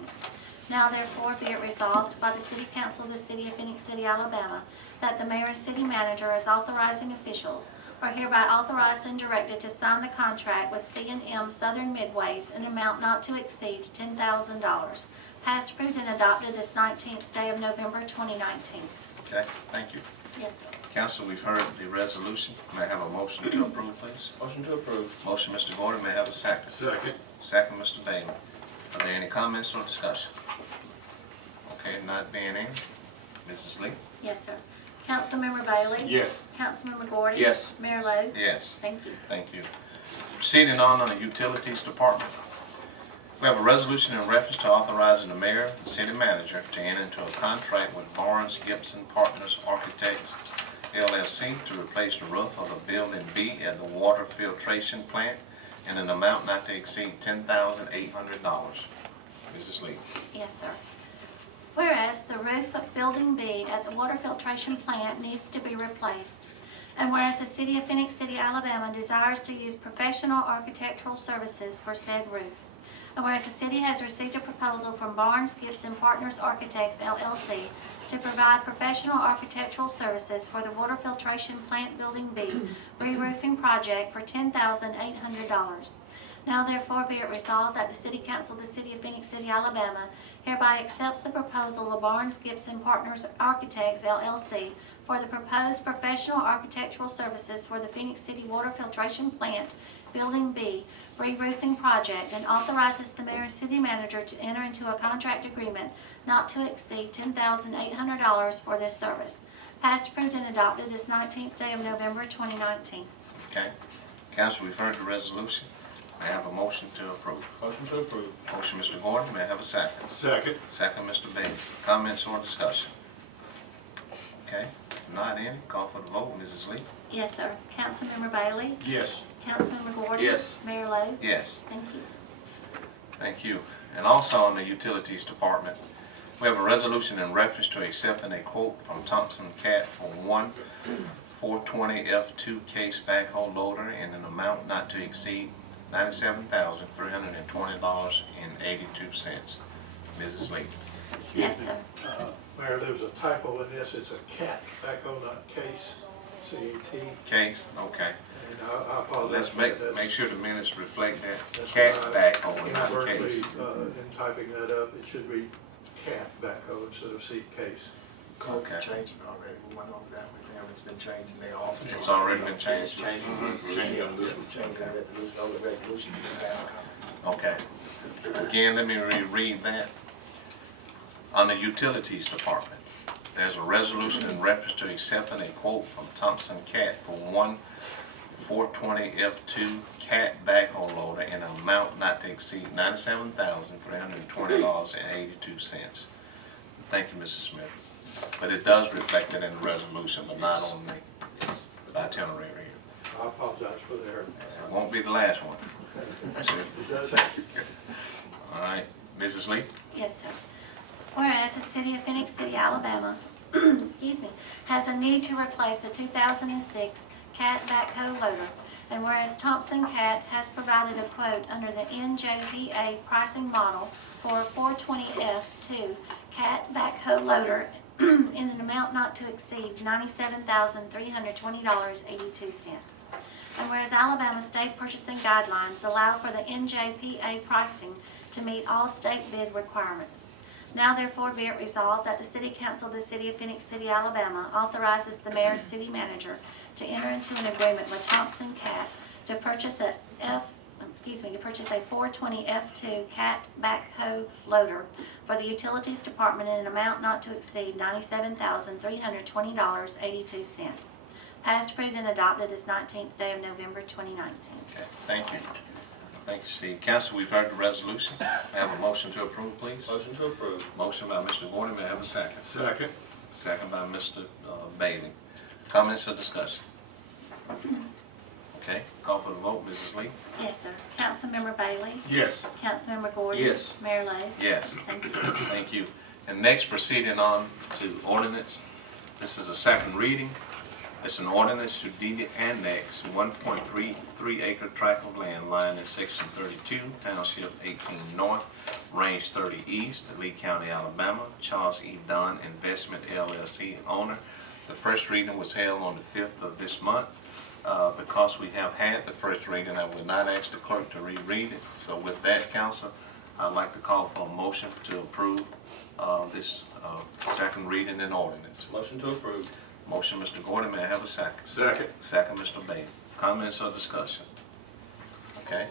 Now therefore be it resolved by the City Council of the City of Phenix City, Alabama, that the mayor and city manager as authorizing officials are hereby authorized and directed to sign the contract with C&M Southern Midways in an amount not to exceed $10,000, passed, approved, and adopted this 19th day of November 2019. Okay, thank you. Yes, sir. Council, we've heard the resolution. May I have a motion to approve, please? Motion to approve. Motion, Mr. Gordon. May I have a second? Second. Second, Mr. Bailey. Are there any comments or discussion? Okay, not being any. Mrs. Lee? Yes, sir. Councilmember Bailey? Yes. Councilmember Gordon? Yes. Mayor Lo? Yes. Thank you. Thank you. Proceeding on the Utilities Department. We have a resolution in reference to authorizing the mayor and city manager to enter into a contract with Barnes Gibson Partners Architects, LLC, to replace the roof of the Building B at the water filtration plant in an amount not to exceed $10,800. Mrs. Lee. Yes, sir. Whereas the roof of Building B at the water filtration plant needs to be replaced, and whereas the City of Phenix City, Alabama desires to use professional architectural services for said roof, and whereas the city has received a proposal from Barnes Gibson Partners Architects, LLC, to provide professional architectural services for the water filtration plant Building B re-roofing project for $10,800. Now therefore be it resolved that the City Council of the City of Phenix City, Alabama hereby accepts the proposal of Barnes Gibson Partners Architects, LLC, for the proposed professional architectural services for the Phenix City Water Filtration Plant Building B re-roofing project, and authorizes the mayor and city manager to enter into a contract agreement not to exceed $10,800 for this service. Passed, approved, and adopted this 19th day of November 2019. Okay. Council, we've heard the resolution. May I have a motion to approve? Motion to approve. Motion, Mr. Gordon. May I have a second? Second. Second, Mr. Bailey. Comments or discussion? Okay. Not any. Call for the vote. Mrs. Lee? Yes, sir. Councilmember Bailey? Yes. Councilmember Gordon? Yes. Mayor Lo? Yes. Thank you. Thank you. And also in the Utilities Department, we have a resolution in reference to accepting a quote from Thompson Cat for one 420 F2 case backhoe loader in an amount not to exceed $97,320.82. Mrs. Lee. Yes, sir. Mayor, there's a typo in this, it's a cat backhoe, not case, C-A-T, Case, okay. and I apologize. Let's for that. make sure the minutes reflect that. That's Cat why backhoe, not inadvertently, case. in typing that up, it should read cat backhoe instead of seat case. Code Okay. changed it already, we went over that with them, it's been changed in their office. It's already been changed. Changing Yeah, resolution on this one. changing the resolution, other resolution, you guys comment. Okay. Again, let me reread that. On the Utilities Department, there's a resolution in reference to accepting a quote from Thompson Cat for one 420 F2 cat backhoe loader in an amount not to exceed $97,320.82. Thank you, Mrs. Smith. But it does reflect it in the resolution, but not on the itinerary here. I apologize for the error. It won't be the last one. See? It does happen. All right, Mrs. Lee? Yes, sir. Whereas the City of Phenix City, Alabama, excuse me, has a need to replace a 2006 Cat backhoe loader, and whereas Thompson Cat has provided a quote under the NJPA pricing model for a 420F2 Cat backhoe loader in an amount not to exceed $97,320.82. And whereas Alabama state purchasing guidelines allow for the NJPA pricing to meet all state bid requirements. Now therefore be it resolved that the City Council of the City of Phenix City, Alabama authorizes the mayor and city manager to enter into an agreement with Thompson Cat to purchase a 420 F2 Cat backhoe loader for the Utilities Department in an amount not to exceed $97,320.82. Passed, approved, and adopted this 19th day of November 2019. Okay, thank you. Thank you, Steve. Council, we've heard the resolution. May I have a motion to approve, please? Motion to approve. Motion by Mr. Gordon, may I have a second? Second. Second by Mr. Bailey. Comments or discussion? Okay, call for the vote, Mrs. Lee? Yes, sir. Councilmember Bailey? Yes. Councilmember Gordon? Yes. Mayor Lo? Yes. Thank you. Thank you. And next, proceeding on to ordinance. This is a second reading. It's an ordinance to deed annex 1.33 acre tract of land lying in section 32, township 18 north, range 30 east, Lee County, Alabama. Charles E. Dunn Investment LLC owner. The first reading was held on the 5th of this month. Because we have had the first reading, I will not ask the clerk to reread it. So with that, council, I'd like to call for a motion to approve this second reading and ordinance. Motion to approve. Motion, Mr. Gordon, may I have a second? Second. Second, Mr. Bailey. Comments or discussion? Okay,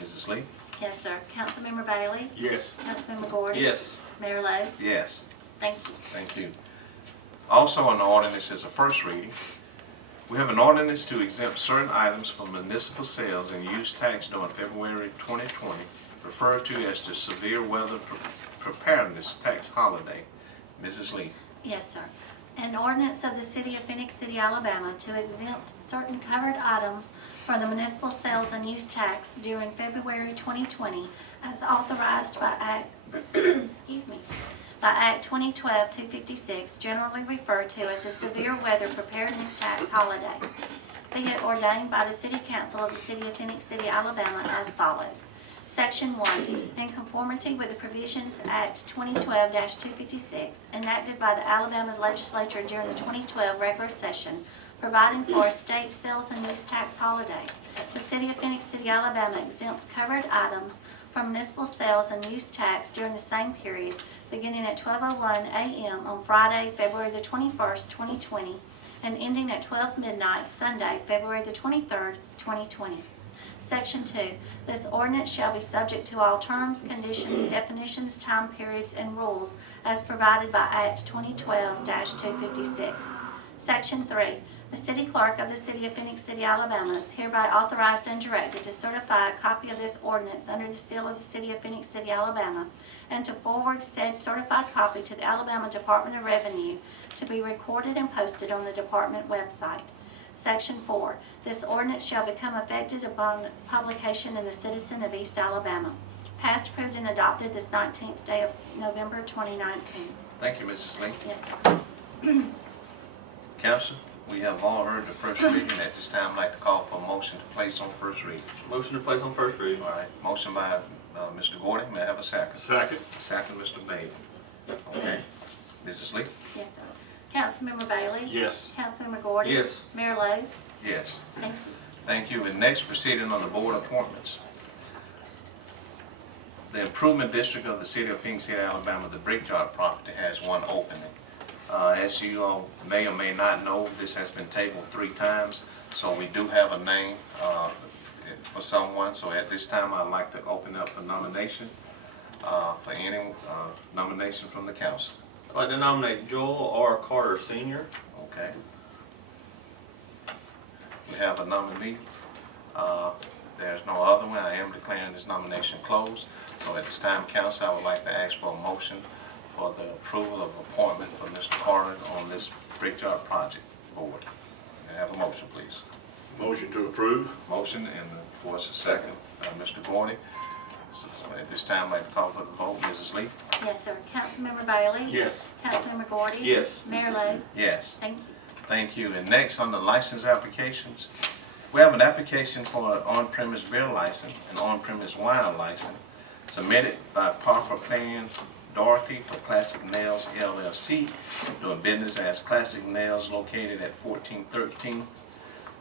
Mrs. Lee? Yes, sir. Councilmember Bailey? Yes. Councilmember Gordon? Yes. Mayor Lo? Yes. Thank you. Thank you. Also on the ordinance is a first reading. We have an ordinance to exempt certain items from municipal sales and use tax during February 2020, referred to as the Severe Weather Preparedness Tax Holiday. Mrs. Lee. Yes, sir. An ordinance of the City of Phenix City, Alabama to exempt certain covered items from the municipal sales and use tax during February 2020 as authorized by Act, excuse me, by Act 2012-256, generally referred to as the Severe Weather Preparedness Tax Holiday. Be it ordained by the City Council of the City of Phenix City, Alabama as follows. Section 1, in conformity with the provisions Act 2012-256, enacted by the Alabama Legislature during the 2012 regular session, providing for a state sales and use tax holiday. The City of Phenix City, Alabama exempts covered items from municipal sales and use tax during the same period, beginning at 12:01 a.m. on Friday, February the 21st, 2020, and ending at 12 midnight, Sunday, February the 23rd, 2020. Section 2, this ordinance shall be subject to all terms, conditions, definitions, time periods, and rules as provided by Act 2012-256. Section 3, the city clerk of the City of Phenix City, Alabama is hereby authorized and directed to certify a copy of this ordinance under the seal of the City of Phenix City, Alabama, and to forward said certified copy to the Alabama Department of Revenue to be recorded and posted on the department website. Section 4, this ordinance shall become effective upon publication in the Citizen of East Alabama. Passed, approved, and adopted this 19th day of November 2019. Thank you, Mrs. Lee. Yes, sir. Council, we have all heard the first reading. At this time, I'd like to call for a motion to place on first reading. Motion to place on first reading. All right, motion by Mr. Gordon, may I have a second? Second. Second, Mr. Bailey. Okay, Mrs. Lee? Yes, sir. Councilmember Bailey? Yes. Councilmember Gordon? Yes. Mayor Lo? Yes. Thank you. Thank you. And next, proceeding on the board appointments. The Improvement District of the City of Phenix City, Alabama, the Brickyard property has one opening. As you all may or may not know, this has been tabled 3 times, so we do have a name for someone. So at this time, I'd like to open up a nomination for any nomination from the council. I'd like to nominate Joel R. Carter Sr. Okay. We have a nominee. There's no other one. I am declaring this nomination closed. So at this time, council, I would like to ask for a motion for the approval of appointment for Mr. Carter on this Brickyard Project Board. May I have a motion, please? Motion to approve. Motion, and of course, a second, Mr. Gordy. So at this time, I'd like to call for the vote. Mrs. Lee? Yes, sir. Councilmember Bailey? Yes. Councilmember Gordy? Yes. Mayor Lo? Yes. Thank you. Thank you. And next, on the license applications, we have an application for an on-premise beer license, an on-premise wine license, submitted by Parker Pan Dorothy for Classic Nails LLC, doing business as Classic Nails, located at 1413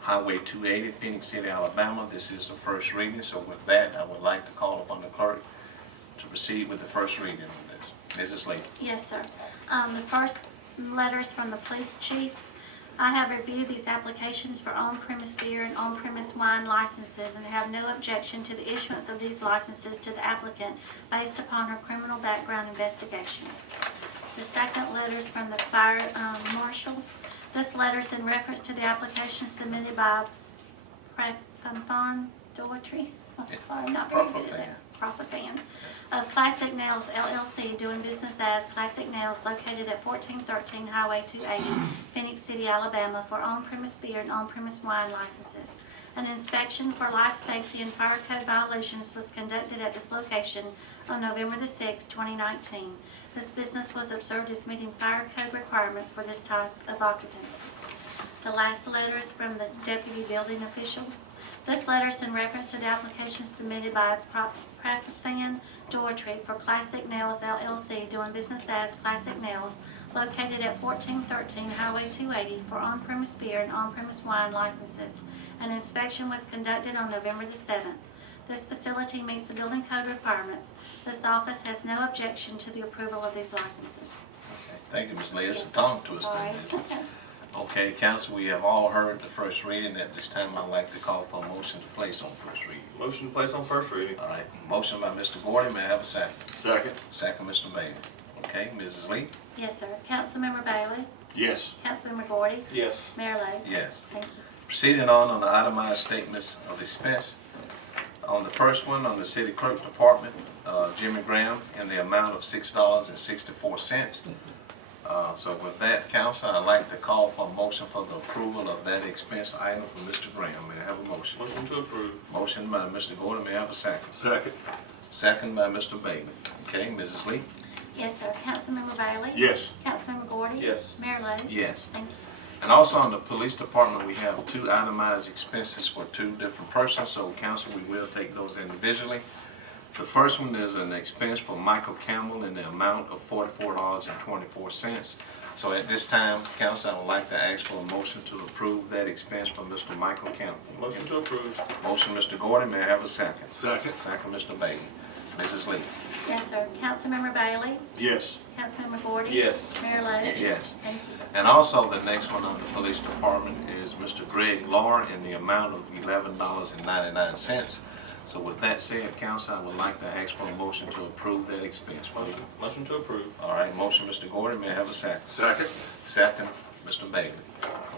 Highway 280, Phenix City, Alabama. This is the first reading, so with that, I would like to call upon the clerk to proceed with the first reading of this. Mrs. Lee. Yes, sir. The first letters from the police chief. I have reviewed these applications for on-premise beer and on-premise wine licenses and have no objection to the issuance of these licenses to the applicant based upon her criminal background investigation. The second letter is from the fire marshal. This letter is in reference to the application submitted by Doherty. sorry, not very good at that. Profit of Classic Nails LLC, doing business as Classic Nails, located at 1413 Highway 280, Phenix City, Alabama, for on-premise beer and on-premise wine licenses. An inspection for life safety and fire code violations was conducted at this location on November the 6th, 2019. This business was observed as meeting fire code requirements for this type of occupancy. The last letter is from the deputy building official. This letter is in reference to the application submitted by Prakthan Doherty for Classic Nails LLC, doing business as Classic Nails, located at 1413 Highway 280, for on-premise beer and on-premise wine licenses. An inspection was conducted on November the 7th. This facility meets the building code requirements. This office has no objection to the approval of these licenses. Okay, thank you, Ms. Lee. It's a tongue twister. Sorry. isn't it? Okay, council, we have all heard the first reading. At this time, I'd like to call for a motion to place on first reading. Motion to place on first reading. All right, motion by Mr. Gordon, may I have a second? Second. Second, Mr. Bailey. Okay, Mrs. Lee? Yes, sir. Councilmember Bailey? Yes. Councilmember Gordy? Yes. Mayor Lo? Yes. Thank you. Proceeding on the itemized statements of expense. On the first one, on the city clerk department, Jimmy Graham, in the amount of $6.64. So with that, council, I'd like to call for a motion for the approval of that expense item for Mr. Graham. May I have a motion? Motion to approve. Motion by Mr. Gordon, may I have a second? Second. Second by Mr. Bailey. Okay, Mrs. Lee? Yes, sir. Councilmember Bailey? Yes. Councilmember Gordy? Yes. Mayor Lo? Yes. Thank you. And also on the police department, we have two itemized expenses for two different persons, so council, we will take those individually. The first one is an expense for Michael Campbell in the amount of $44.24. So at this time, council, I would like to ask for a motion to approve that expense for Mr. Michael Campbell. Motion to approve. Motion, Mr. Gordon, may I have a second? Second. Second, Mr. Bailey. Mrs. Lee? Yes, sir. Councilmember Bailey? Yes. Councilmember Gordy? Yes. Mayor Lo? Yes. Thank you. And also, the next one on the police department is Mr. Greg Law in the amount of $11.99. So with that said, council, I would like to ask for a motion to approve that expense. Motion to approve. All right, motion, Mr. Gordon, may I have a second? Second. Second, Mr. Bailey.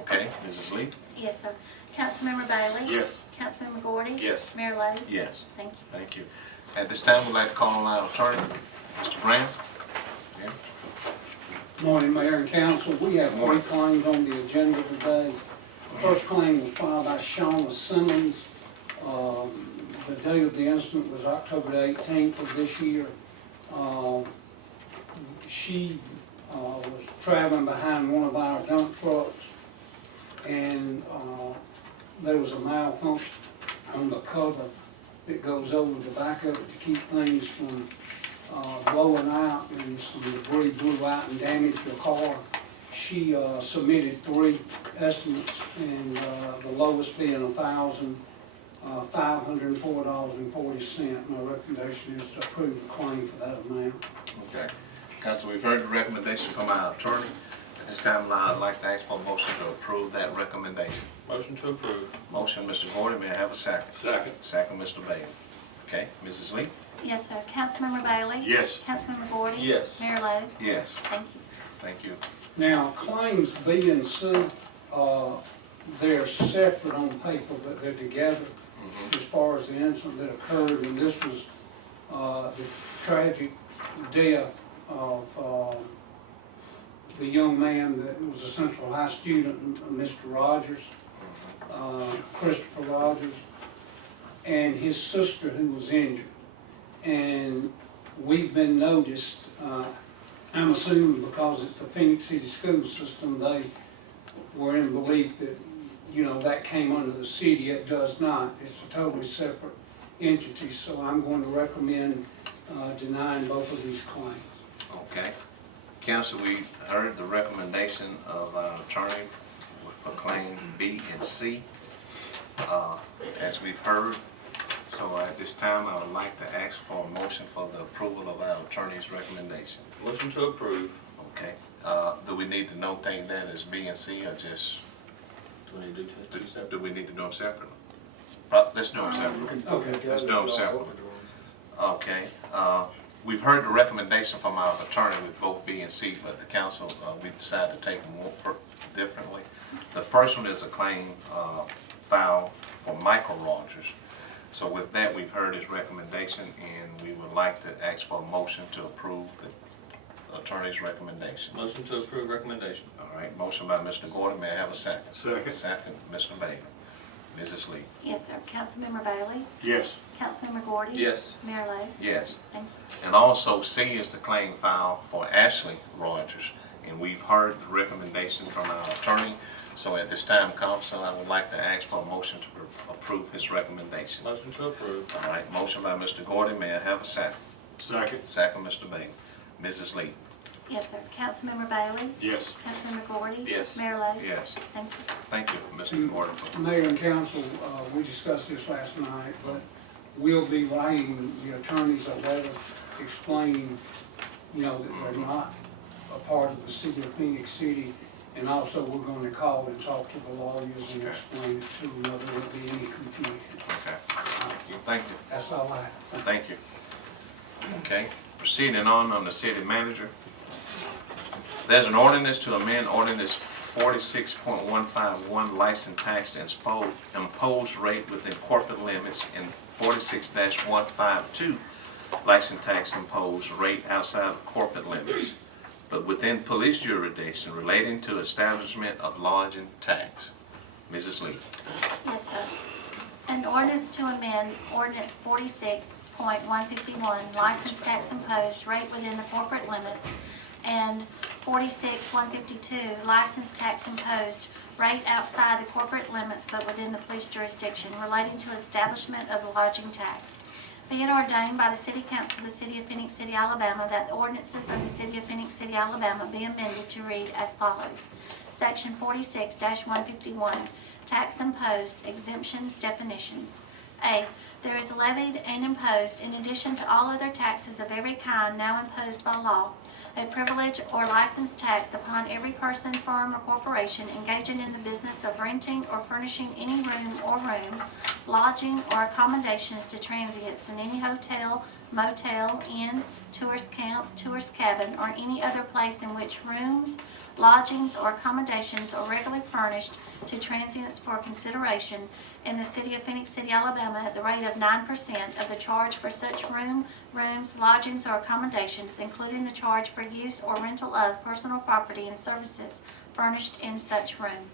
Okay, Mrs. Lee? Yes, sir. Councilmember Bailey? Yes. Councilmember Gordy? Yes. Mayor Lo? Yes. Thank you. Thank you. At this time, we'd like to call on our attorney, Mr. Graham. Yeah. Morning, Mayor and Council. We have three claims on the agenda today. The first claim was filed by Shauna Simmons. The date of the incident was October the 18th of this year. She was traveling behind one of our dump trucks, and there was a malfunction on the cover that goes over the back of it to keep things from blowing out, and some debris blew out and damaged the car. She submitted three estimates, and the lowest being $1,504.40. My recommendation is to approve the claim for that amount. Okay. Council, we've heard the recommendation from our attorney. At this time, I'd like to ask for a motion to approve that recommendation. Motion to approve. Motion, Mr. Gordon, may I have a second? Second. Second, Mr. Bailey. Okay, Mrs. Lee? Yes, sir. Councilmember Bailey? Yes. Councilmember Gordy? Yes. Mayor Lo? Yes. Thank you. Thank you. Now, claims B and C, they're separate on paper, but they're together as far as the incident that occurred, and this was the tragic death of the young man that was a Central High student, Mr. Rogers, Christopher Rogers, and his sister who was injured. And we've been noticed, I'm assuming because it's the Phenix City school system, they were in belief that, you know, that came under the city. It does not. It's a totally separate entity, so I'm going to recommend denying both of these claims. Okay. Council, we heard the recommendation of our attorney for claim B and C, as we've heard. So at this time, I would like to ask for a motion for the approval of our attorney's recommendation. Motion to approve. Okay. Do we need to notate that as B and C, or just, Do we need to do two separate? do we need to do them separately? Let's do them separately. Okay. Let's do them separately. Okay. We've heard the recommendation from our attorney with both B and C, but the council, we decided to take them differently. The first one is a claim filed for Michael Rogers. So with that, we've heard his recommendation, and we would like to ask for a motion to approve the attorney's recommendation. Motion to approve recommendation. All right, motion by Mr. Gordon, may I have a second? Second. Second, Mr. Bailey. Mrs. Lee? Yes, sir. Councilmember Bailey? Yes. Councilmember Gordy? Yes. Mayor Lo? Yes. Thank you. And also C is the claim file for Ashley Rogers, and we've heard the recommendation from our attorney. So at this time, council, I would like to ask for a motion to approve his recommendation. Motion to approve. All right, motion by Mr. Gordon, may I have a second? Second. Second, Mr. Bailey. Mrs. Lee? Yes, sir. Councilmember Bailey? Yes. Councilmember Gordy? Yes. Mayor Lo? Yes. Thank you. Thank you, Mr. Gordon. Mayor and council, we discussed this last night, but we'll be writing the attorneys a letter explaining, you know, that they're not a part of the city of Phoenix City. And also, we're going to call and talk to the lawyers and explain it to them, whether there be any confusion. Okay. Thank you. That's all I have. Thank you. Okay, proceeding on the city manager. There's an ordinance to amend ordinance 46.151 license tax and imposed rate within corporate limits and 46-152 license tax imposed rate outside of corporate limits, but within police jurisdiction relating to establishment of lodging tax. Mrs. Lee. Yes, sir. An ordinance to amend ordinance 46.151, license tax imposed rate within the corporate limits, and 46.152, license tax imposed rate outside the corporate limits but within the police jurisdiction relating to establishment of the lodging tax. Be it ordained by the City Council of the City of Phoenix City, Alabama, that the ordinances of the City of Phoenix City, Alabama be amended to read as follows. Section 46-151, tax imposed, exemptions, definitions. A, there is levied and imposed, in addition to all other taxes of every kind now imposed by law, a privilege or license tax upon every person, firm, or corporation engaging in the business of renting or furnishing any room or rooms, lodging, or accommodations to transients in any hotel, motel, inn, tourist camp, tourist cabin, or any other place in which rooms, lodgings, or accommodations are regularly furnished to transients for consideration in the City of Phoenix City, Alabama, at the rate of 9% of the charge for such rooms, lodgings, or accommodations, including the charge for use or rental of personal property and services furnished in such room.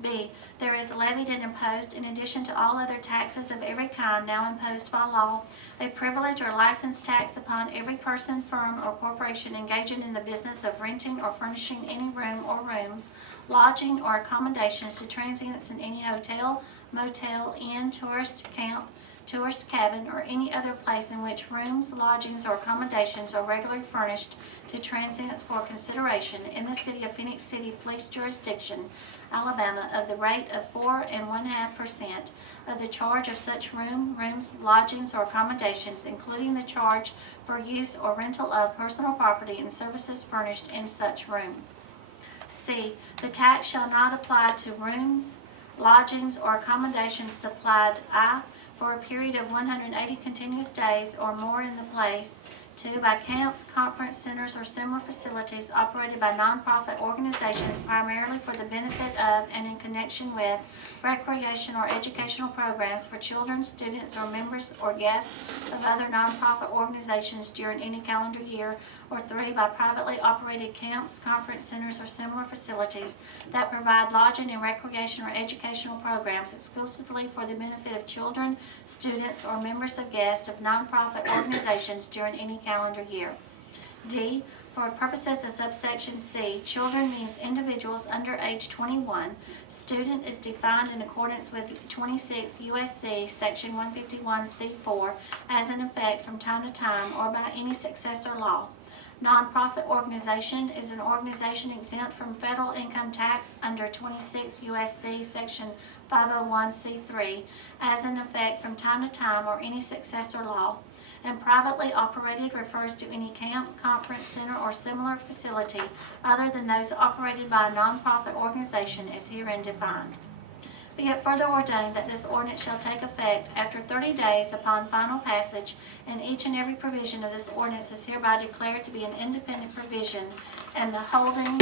B, there is levied and imposed, in addition to all other taxes of every kind now imposed by law, a privilege or license tax upon every person, firm, or corporation engaging in the business of renting or furnishing any room or rooms, lodging, or accommodations to transients in any hotel, motel, inn, tourist camp, tourist cabin, or any other place in which rooms, lodgings, or accommodations are regularly furnished to transients for consideration in the City of Phoenix City Police Jurisdiction, Alabama, of the rate of 4 1/2% of the charge of such rooms, lodgings, or accommodations, including the charge for use or rental of personal property and services furnished in such room. C, the tax shall not apply to rooms, lodgings, or accommodations supplied for a period of 180 continuous days or more in the place. 2, by camps, conference centers, or similar facilities operated by nonprofit organizations primarily for the benefit of and in connection with recreation or educational programs for children, students, or members or guests of other nonprofit organizations during any calendar year. Or 3, by privately operated camps, conference centers, or similar facilities that provide lodging and recreation or educational programs exclusively for the benefit of children, students, or members of guests of nonprofit organizations during any calendar year. D, for purposes of subsection C, children means individuals under age 21. Student is defined in accordance with 26 U.S.C. section 151C4 as in effect from time to time or by any successor law. Nonprofit organization is an organization exempt from federal income tax under 26 U.S.C. section 501C3 as in effect from time to time or any successor law. And privately operated refers to any camp, conference center, or similar facility other than those operated by a nonprofit organization as herein defined. Be it further ordained that this ordinance shall take effect after 30 days upon final passage, and each and every provision of this ordinance is hereby declared to be an independent provision, and the holding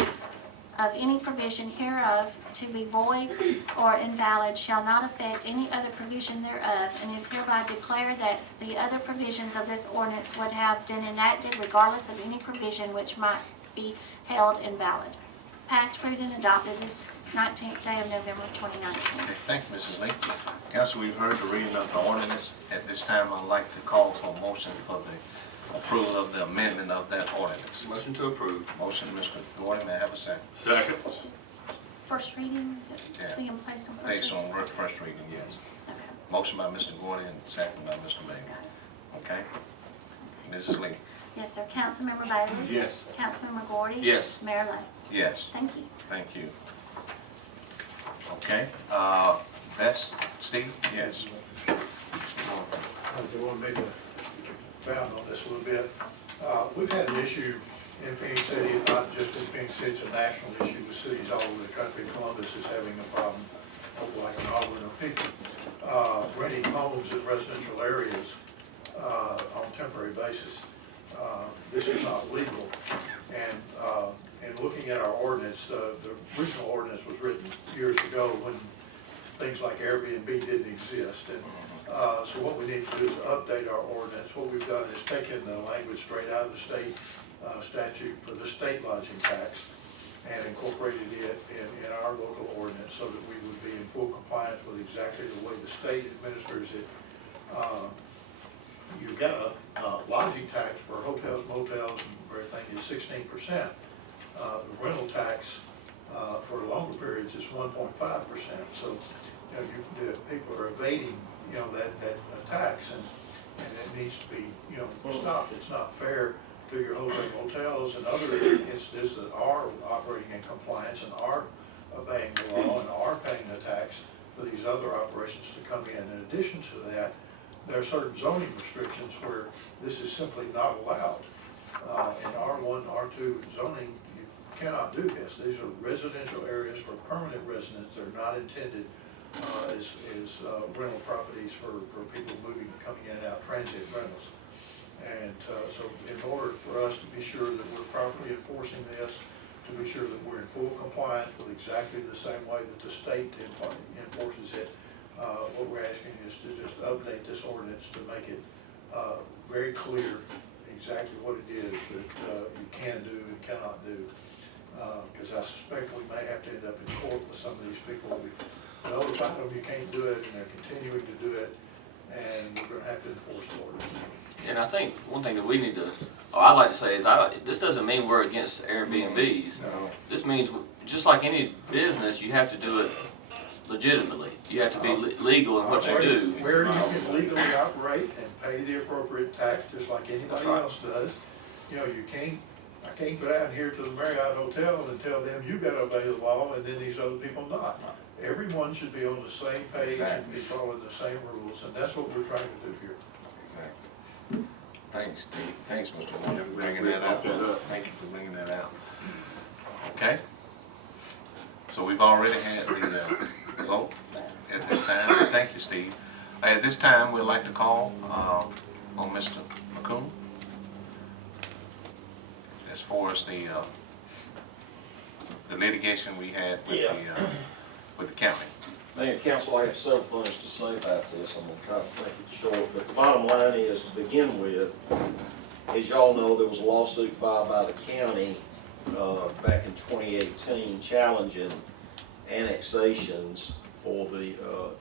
of any provision hereof to be void or invalid shall not affect any other provision thereof, and is hereby declared that the other provisions of this ordinance would have been enacted regardless of any provision which might be held invalid. Passed, approved, and adopted this 19th day of November 2019. Okay, thank you, Mrs. Lee. Yes, sir. Council, we've heard the reading of the ordinance. At this time, I'd like to call for a motion for the approval of the amendment of that ordinance. Motion to approve. Motion, Mr. Gordon, may I have a second? Second. First reading, is it Yeah. being placed on first Based reading? on first reading, yes. Okay, Motion by Mr. Gordon, and second by Mr. Bailey. got it. Okay? Mrs. Lee? Yes, sir. Councilmember Bailey? Yes. Councilmember Gordy? Yes. Mayor Lo? Yes. Thank you. Thank you. Okay, Bess, Steve? Yes. They want me to expound on this a little bit. We've had an issue in Phoenix City, not just in Phoenix City, it's a national issue with cities all over the country. Columbus is having a problem, like an Auburn or people, renting homes in residential areas on a temporary basis. This is not legal. And looking at our ordinance, the original ordinance was written years ago when things like Airbnb didn't exist. And so what we need to do is update our ordinance. What we've done is taken the language straight out of the state statute for the state lodging tax and incorporated it in our local ordinance so that we would be in full compliance with exactly the way the state administers it. You've got a lodging tax for hotels, motels, and everything is 16%. The rental tax for longer periods is 1.5%. So, the people are evading, that tax, and it needs to be, stopped. It's not fair to your hotel, motels, and other instances that are operating in compliance and are obeying the law and are paying the tax for these other operations to come in. In addition to that, there are certain zoning restrictions where this is simply not allowed. In R1, R2 zoning, you cannot do this. These are residential areas for permanent residents. They're not intended as rental properties for people moving, coming in and out, transient rentals. And so in order for us to be sure that we're properly enforcing this, to be sure that we're in full compliance with exactly the same way that the state enforces it, what we're asking is to just update this ordinance to make it very clear exactly what it is that you can do and cannot do. Because I suspect we may have to end up in court with some of these people. We've notified them you can't do it, and they're continuing to do it, and we're gonna have to enforce the ordinance. And I think one thing that we need to, or I'd like to say is, this doesn't mean we're against Airbnbs. No. This means, just like any business, you have to do it legitimately. You have to be legal in what you do. Where you can legally operate and pay the appropriate tax, just like anybody That's right. else does. I can't go down here to the Marriott Hotel and tell them you gotta obey the law and then these other people not. Everyone should be on the same page and be following the same rules, and that's what we're trying to do here. Exactly. Thanks, Steve. Thanks, Mr. Gordon, for bringing that out. Thank you for bringing that out. Okay? So we've already had the vote at this time. Thank you, Steve. At this time, we'd like to call on Mr. McCoon as far as the litigation we had with the county. Mayor, council, I have several things to say about this. I'm gonna try to make it short, but the bottom line is, to begin with, as y'all know, there was a lawsuit filed by the county back in 2018 challenging annexations for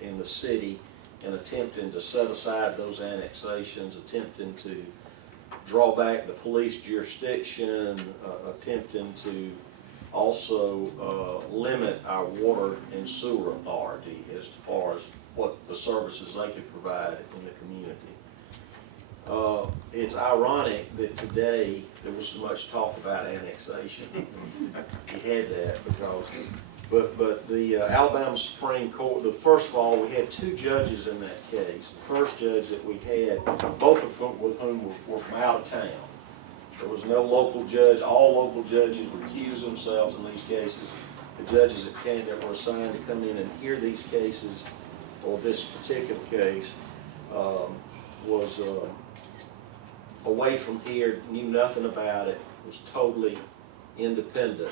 in the city and attempting to set aside those annexations, attempting to draw back the police jurisdiction, attempting to also limit our water and sewer authority as far as what the services they could provide in the community. It's ironic that today there was so much talk about annexation. You had that because, but the Alabama Supreme Court, first of all, we had two judges in that case. The first judge that we had, both of whom were from out of town. There was no local judge. All local judges recused themselves in these cases. The judges at Canada that were assigned to come in and hear these cases, or this particular case, was away from here, knew nothing about it, was totally independent.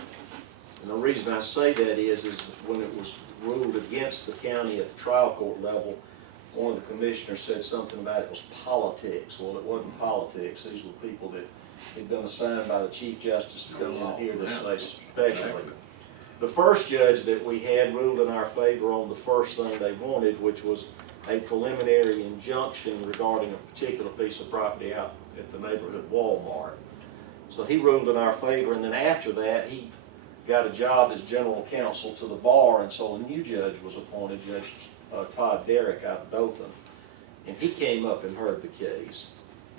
And the reason I say that is when it was ruled against the county at the trial court level, one of the commissioners said something about it was politics. Well, it wasn't politics. These were people that had been assigned by the Chief Justice to come in and hear this case especially. The first judge that we had ruled in our favor on the first thing they wanted, which was a preliminary injunction regarding a particular piece of property out at the neighborhood Walmart. So he ruled in our favor, and then after that, he got a job as general counsel to the bar, and so a new judge was appointed, Judge Todd Derrick out of Dothan. And he came up and heard the case,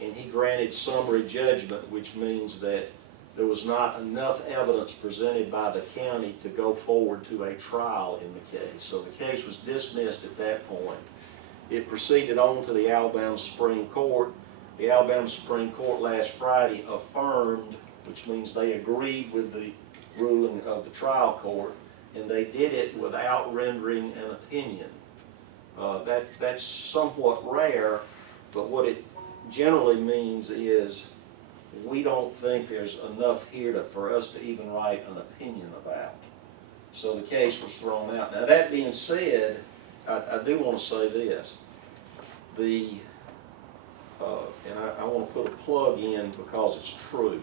and he granted summary judgment, which means that there was not enough evidence presented by the county to go forward to a trial in the case. So the case was dismissed at that point. It proceeded on to the Alabama Supreme Court. The Alabama Supreme Court last Friday affirmed, which means they agreed with the ruling of the trial court, and they did it without rendering an opinion. That's somewhat rare, but what it generally means is we don't think there's enough here for us to even write an opinion about. So the case was thrown out. Now that being said, I do want to say this. And I want to put a plug in because it's true.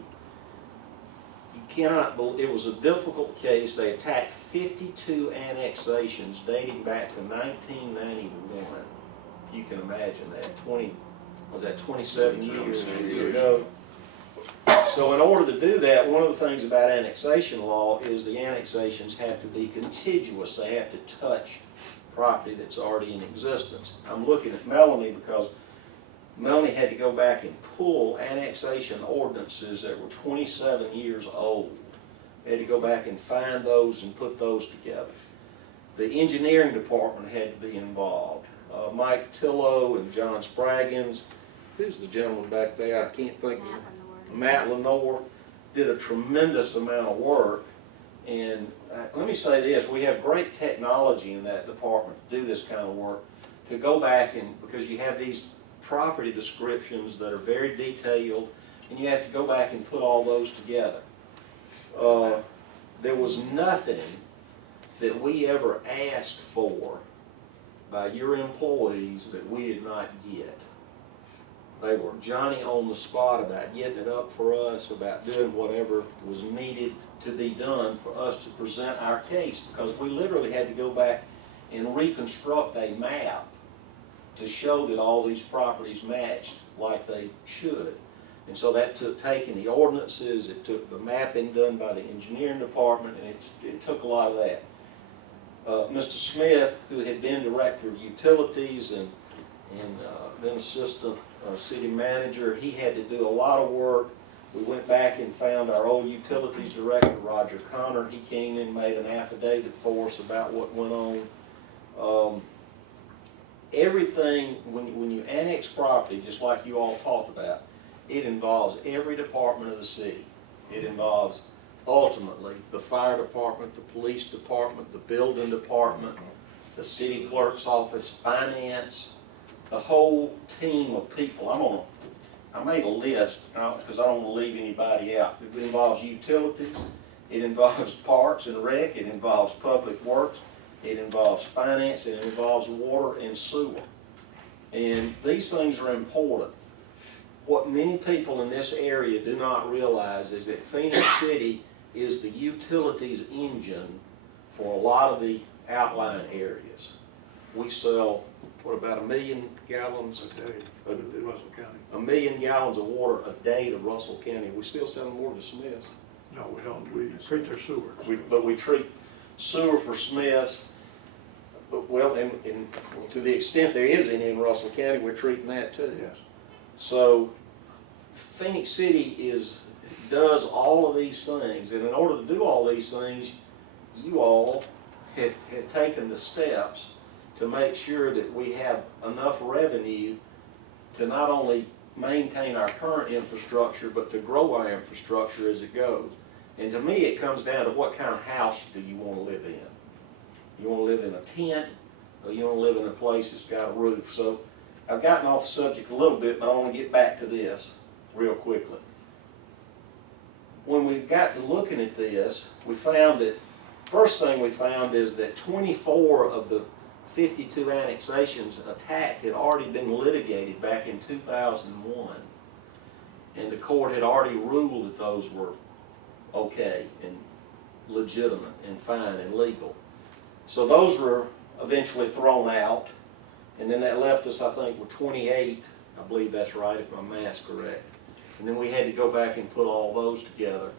You cannot believe, it was a difficult case. They attacked 52 annexations dating back to 1991. If you can imagine that. 27 years ago. So in order to do that, one of the things about annexation law is the annexations have to be contiguous. They have to touch property that's already in existence. I'm looking at Melanie because Melanie had to go back and pull annexation ordinances that were 27 years old. They had to go back and find those and put those together. The engineering department had to be involved. Mike Tillo and John Spraggins, who's the gentleman back there? I can't think of him. Matt Lenore did a tremendous amount of work. And let me say this, we have great technology in that department to do this kind of work, to go back and, because you have these property descriptions that are very detailed, and you have to go back and put all those together. There was nothing that we ever asked for by your employees that we did not get. They were Johnny on the spot about getting it up for us, about doing whatever was needed to be done for us to present our case, because we literally had to go back and reconstruct a map to show that all these properties matched like they should. And so that took taking the ordinances, it took the mapping done by the engineering department, and it took a lot of that. Mr. Smith, who had been director of utilities and been assistant city manager, he had to do a lot of work. We went back and found our old utilities director, Roger Connor. He came in and made an affidavit for us about what went on. Everything, when you annex property, just like you all talked about, it involves every department of the city. It involves, ultimately, the fire department, the police department, the building department, the city clerk's office, finance, the whole team of people. I made a list because I don't want to leave anybody out. It involves utilities, it involves parks and rec, it involves public works, it involves finance, it involves water and sewer. And these things are important. What many people in this area do not realize is that Phenix City is the utilities engine for a lot of the outlying areas. We sell, what, about 1 million gallons a day in Russell County. 1 million gallons of water a day to Russell County. We still selling water to Smiths. No, we don't. We treat their sewer. But we treat sewer for Smiths. But, well, and to the extent there is any in Russell County, we're treating that too. Yes. So Phenix City does all of these things, and in order to do all these things, you all have taken the steps to make sure that we have enough revenue to not only maintain our current infrastructure, but to grow our infrastructure as it goes. And to me, it comes down to what kind of house do you want to live in? You want to live in a tent, or you want to live in a place that's got a roof? So I've gotten off the subject a little bit, but I want to get back to this real quickly. When we got to looking at this, we found that first thing we found is that 24 of the 52 annexations attacked had already been litigated back in 2001. And the court had already ruled that those were okay and legitimate and fine and legal. So those were eventually thrown out, and then that left us, I think, with 28. I believe that's right, if my math's correct. And then we had to go back and put all those together.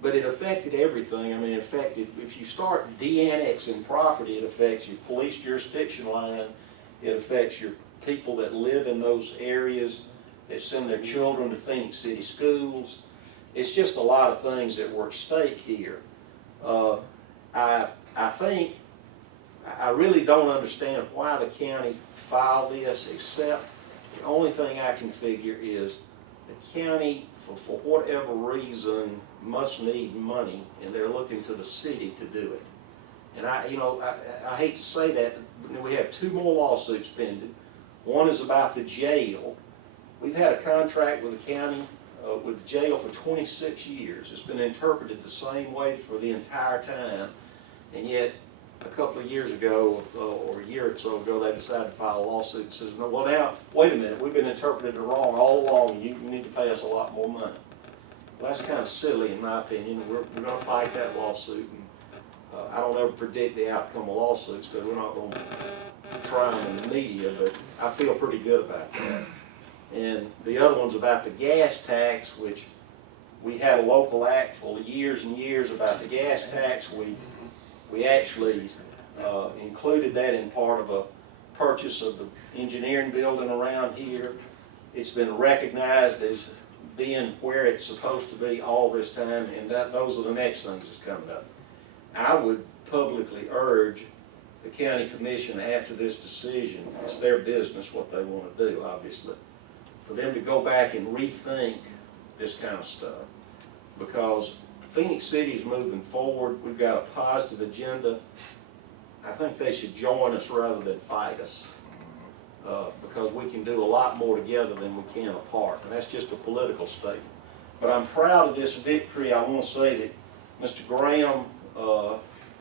But it affected everything. I mean, it affected, if you start de-annexing property, it affects your police jurisdiction line. It affects your people that live in those areas, that send their children to Phenix City schools. It's just a lot of things that were at stake here. I think, I really don't understand why the county filed this, except the only thing I can figure is the county, for whatever reason, must need money, and they're looking to the city to do it. And I hate to say that, but we have 2 more lawsuits pending. One is about the jail. We've had a contract with the county, with the jail for 26 years. It's been interpreted the same way for the entire time, and yet a couple of years ago, or a year or so ago, they decided to file a lawsuit that says, no, well now, wait a minute, we've been interpreting it wrong all along, you need to pay us a lot more money. Well, that's kind of silly in my opinion, and we're going to fight that lawsuit. And I don't ever predict the outcome of lawsuits, because we're not going to try them in the media, but I feel pretty good about that. And the other one's about the gas tax, which we had a local act for years and years about the gas tax. We actually included that in part of a purchase of the engineering building around here. It's been recognized as being where it's supposed to be all this time, and those are the next things that's coming up. I would publicly urge the county commission after this decision, it's their business what they want to do, obviously, for them to go back and rethink this kind of stuff. Because Phenix City is moving forward, we've got a positive agenda. I think they should join us rather than fight us, because we can do a lot more together than we can apart, and that's just a political statement. But I'm proud of this victory. I want to say that Mr. Graham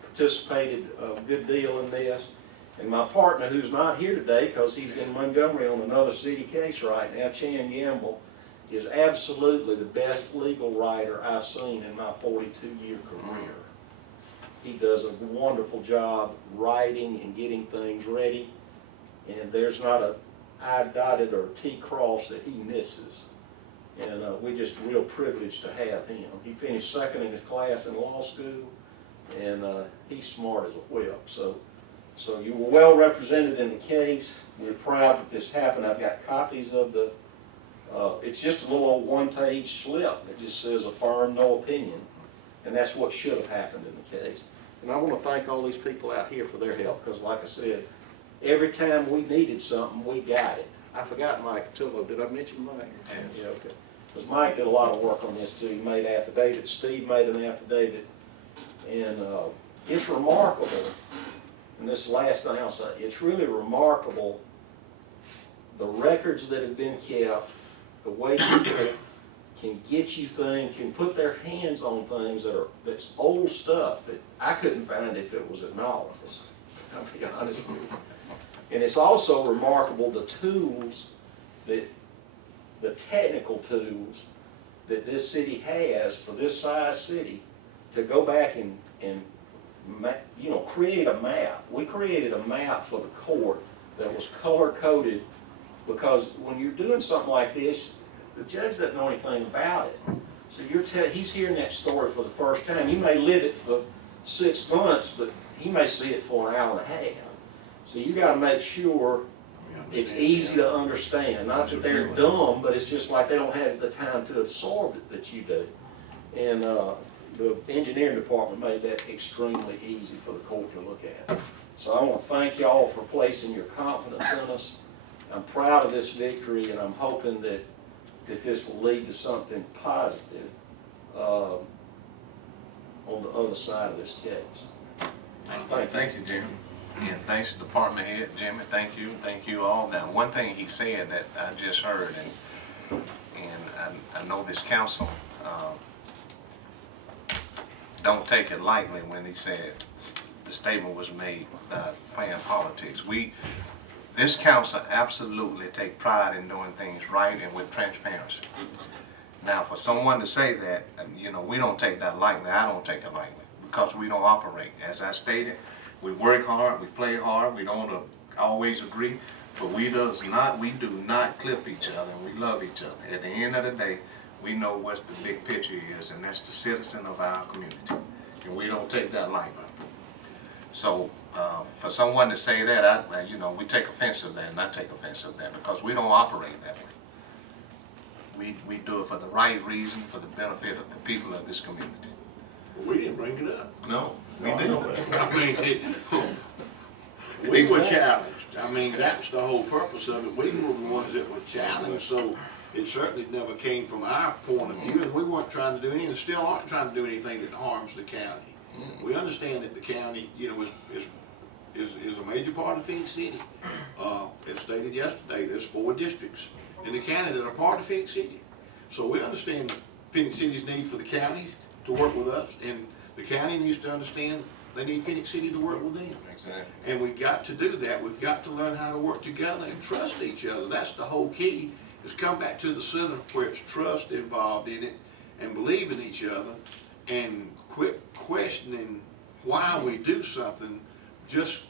participated a good deal in this, and my partner, who's not here today because he's in Montgomery on another city case right now, Chan Gamble, is absolutely the best legal writer I've seen in my 42-year career. He does a wonderful job writing and getting things ready, and there's not a I dotted or a T crossed that he misses. And we're just real privileged to have him. He finished second in his class in law school, and he's smart as a whip. So you were well represented in the case. We're proud that this happened. I've got copies of the it's just a little old one-page slip that just says affirm, no opinion. And that's what should have happened in the case. And I want to thank all these people out here for their help, because like I said, every time we needed something, we got it. I forgot Mike Tillo. Did I mention Mike? Yeah, okay. Because Mike did a lot of work on this too. He made affidavits. Steve made an affidavit. And it's remarkable, and this is the last thing I'll say, it's really remarkable the records that have been kept, the way people can get you things, can put their hands on things that's old stuff that I couldn't find if it was at my office. I'll be honest with you. And it's also remarkable the tools that, the technical tools that this city has for this size city to go back and create a map. We created a map for the court that was color-coded, because when you're doing something like this, the judge doesn't know anything about it. So he's hearing that story for the first time. You may live it for 6 months, but he may see it for an hour and a half. So you got to make sure it's easy to understand. Not that they're dumb, but it's just like they don't have the time to absorb it that you do. And the engineering department made that extremely easy for the court to look at. So I want to thank y'all for placing your confidence in us. I'm proud of this victory, and I'm hoping that this will lead to something positive on the other side of this case. Thank you, Jimmy. And thanks to Department Head, Jimmy, thank you. Thank you all. Now, one thing he said that I just heard, and I know this council don't take it lightly when he said the statement was made playing politics. This council absolutely take pride in doing things right and with transparency. Now, for someone to say that, you know, we don't take that lightly, I don't take it lightly, because we don't operate. As I stated, we work hard, we play hard, we don't always agree, but we do not clip each other, and we love each other. At the end of the day, we know what the big picture is, and that's the citizen of our community, and we don't take that lightly. So, for someone to say that, you know, we take offense of that, and I take offense of that, because we don't operate that way. We do it for the right reason, for the benefit of the people of this community. We didn't bring it up. No, we didn't. I mean, we were challenged. I mean, that's the whole purpose of it. We were the ones that were challenged, so it certainly never came from our point of view, and we weren't trying to do anything, and still aren't trying to do anything that harms the county. We understand that the county, you know, is a major part of Phenix City. As stated yesterday, there's 4 districts in the county that are part of Phenix City. So we understand Phenix City's need for the county to work with us, and the county needs to understand they need Phenix City to work with them. Exactly. And we've got to do that. We've got to learn how to work together and trust each other. That's the whole key, is come back to the center where it's trust involved in it, and believe in each other, and quit questioning why we do something. Just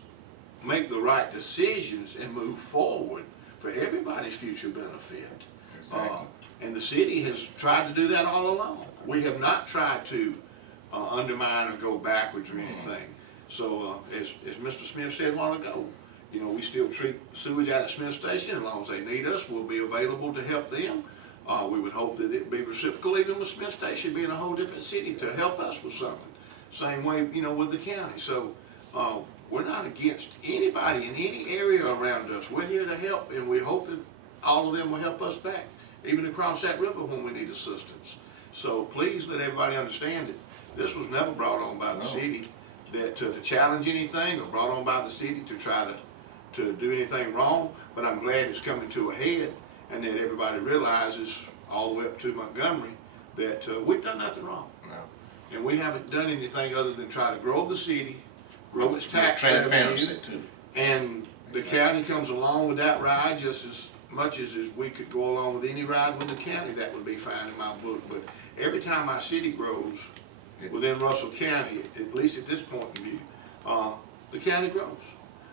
make the right decisions and move forward for everybody's future benefit. Exactly. And the city has tried to do that all along. We have not tried to undermine or go backwards or anything. So as Mr. Smith said a while ago, you know, we still treat sewage out at Smith Station. As long as they need us, we'll be available to help them. We would hope that it'd be reciprocal, even with Smith Station being a whole different city, to help us with something. Same way, you know, with the county. So we're not against anybody in any area around us. We're here to help, and we hope that all of them will help us back, even across that river when we need assistance. So please let everybody understand that this was never brought on by the city that to challenge anything, or brought on by the city to try to do anything wrong. But I'm glad it's coming to a head, and that everybody realizes, all the way up to Montgomery, that we've done nothing wrong. No. And we haven't done anything other than try to grow the city, grow its tax Transparency revenue, too. and the county comes along with that ride just as much as we could go along with any ride with the county. That would be fine in my book. But every time our city grows within Russell County, at least at this point in view, the county grows.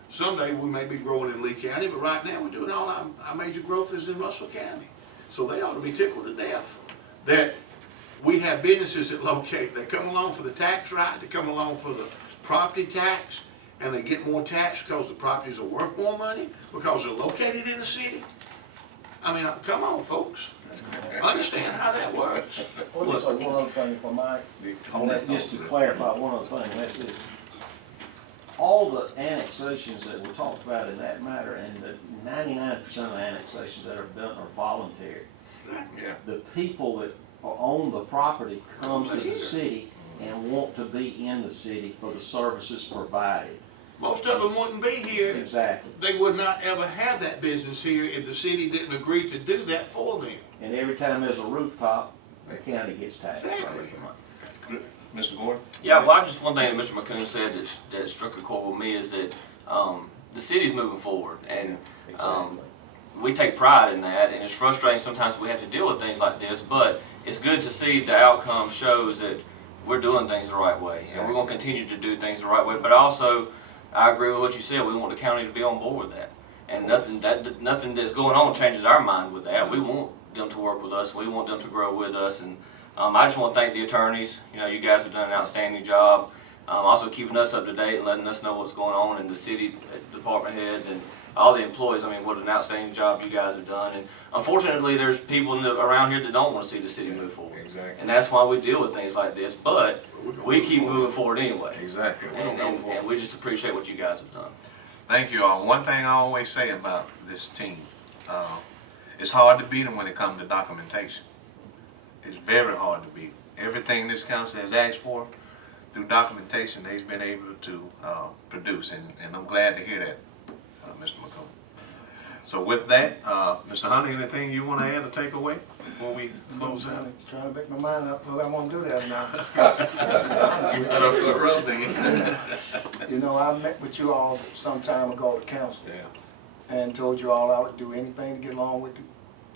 Someday we may be growing in Lee County, but right now we're doing all our major growth is in Russell County. So they ought to be tickled to death that we have businesses that come along for the tax ride, that come along for the property tax, and they get more tax because the properties are worth more money, because they're located in the city. I mean, come on, folks. Understand how that works. Well, just one other thing for Mike, on that, just to clarify one other thing, that's it. All the annexations that were talked about in that matter, and the 99% of the annexations that are done are voluntary. Yeah. The people that own the property come to the city and want to be in the city for the services provided. Most of them wouldn't be here. Exactly. They would not ever have that business here if the city didn't agree to do that for them. And every time there's a rooftop, the county gets taxed. Exactly. Mr. Gordon? Yeah, well, just one thing that Mr. McCoon said that struck a chord with me is that the city's moving forward, and we take pride in that, and it's frustrating sometimes we have to deal with things like this, but it's good to see the outcome shows that we're doing things the right way, and we're going to continue to do things the right way. But also, I agree with what you said. We want the county to be on board with that, and nothing that's going on changes our mind with that. We want them to work with us. We want them to grow with us, and I just want to thank the attorneys. You know, you guys have done an outstanding job. Also keeping us up to date and letting us know what's going on in the city, department heads, and all the employees. I mean, what an outstanding job you guys have done. And unfortunately, there's people around here that don't want to see the city move forward. Exactly. And that's why we deal with things like this. But we keep moving forward anyway. Exactly. And we just appreciate what you guys have done. Thank you all. One thing I always say about this team, it's hard to beat them when it comes to documentation. It's very hard to beat. Everything this council has asked for through documentation, they've been able to produce, and I'm glad to hear that, Mr. McCoy. So with that, Mr. Hunter, anything you want to add or take away before we I'm close out? trying to make my mind up whether I want to do that or not. You know, I met with you all some time ago at the council and told you all I would do anything to get along with the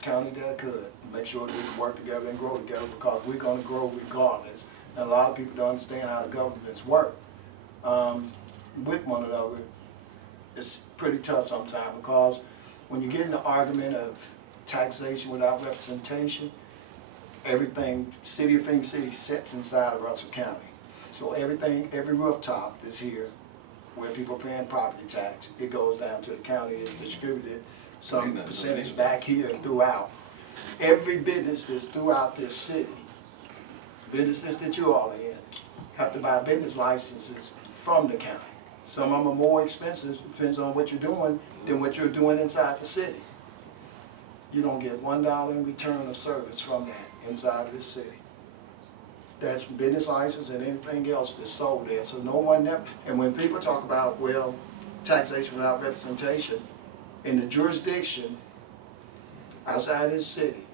county that I could. Make sure that we could work together and grow together because we're going to grow regardless. And a lot of people don't understand how the governments work with one another. It's pretty tough sometimes because when you get in the argument of taxation without representation, everything, City of Phenix City sits inside of Russell County. So everything, every rooftop that's here, where people are paying property tax, it goes down to the county, it's distributed some percentage back here throughout. Every business that's throughout this city, businesses that you all are in, have to buy business licenses from the county. Some of them are more expensive, depends on what you're doing, than what you're doing inside the city. You don't get $1 in return of service from that inside of this city. That's business license and anything else that's sold there. So no one never, and when people talk about, well, taxation without representation, in the jurisdiction outside this city,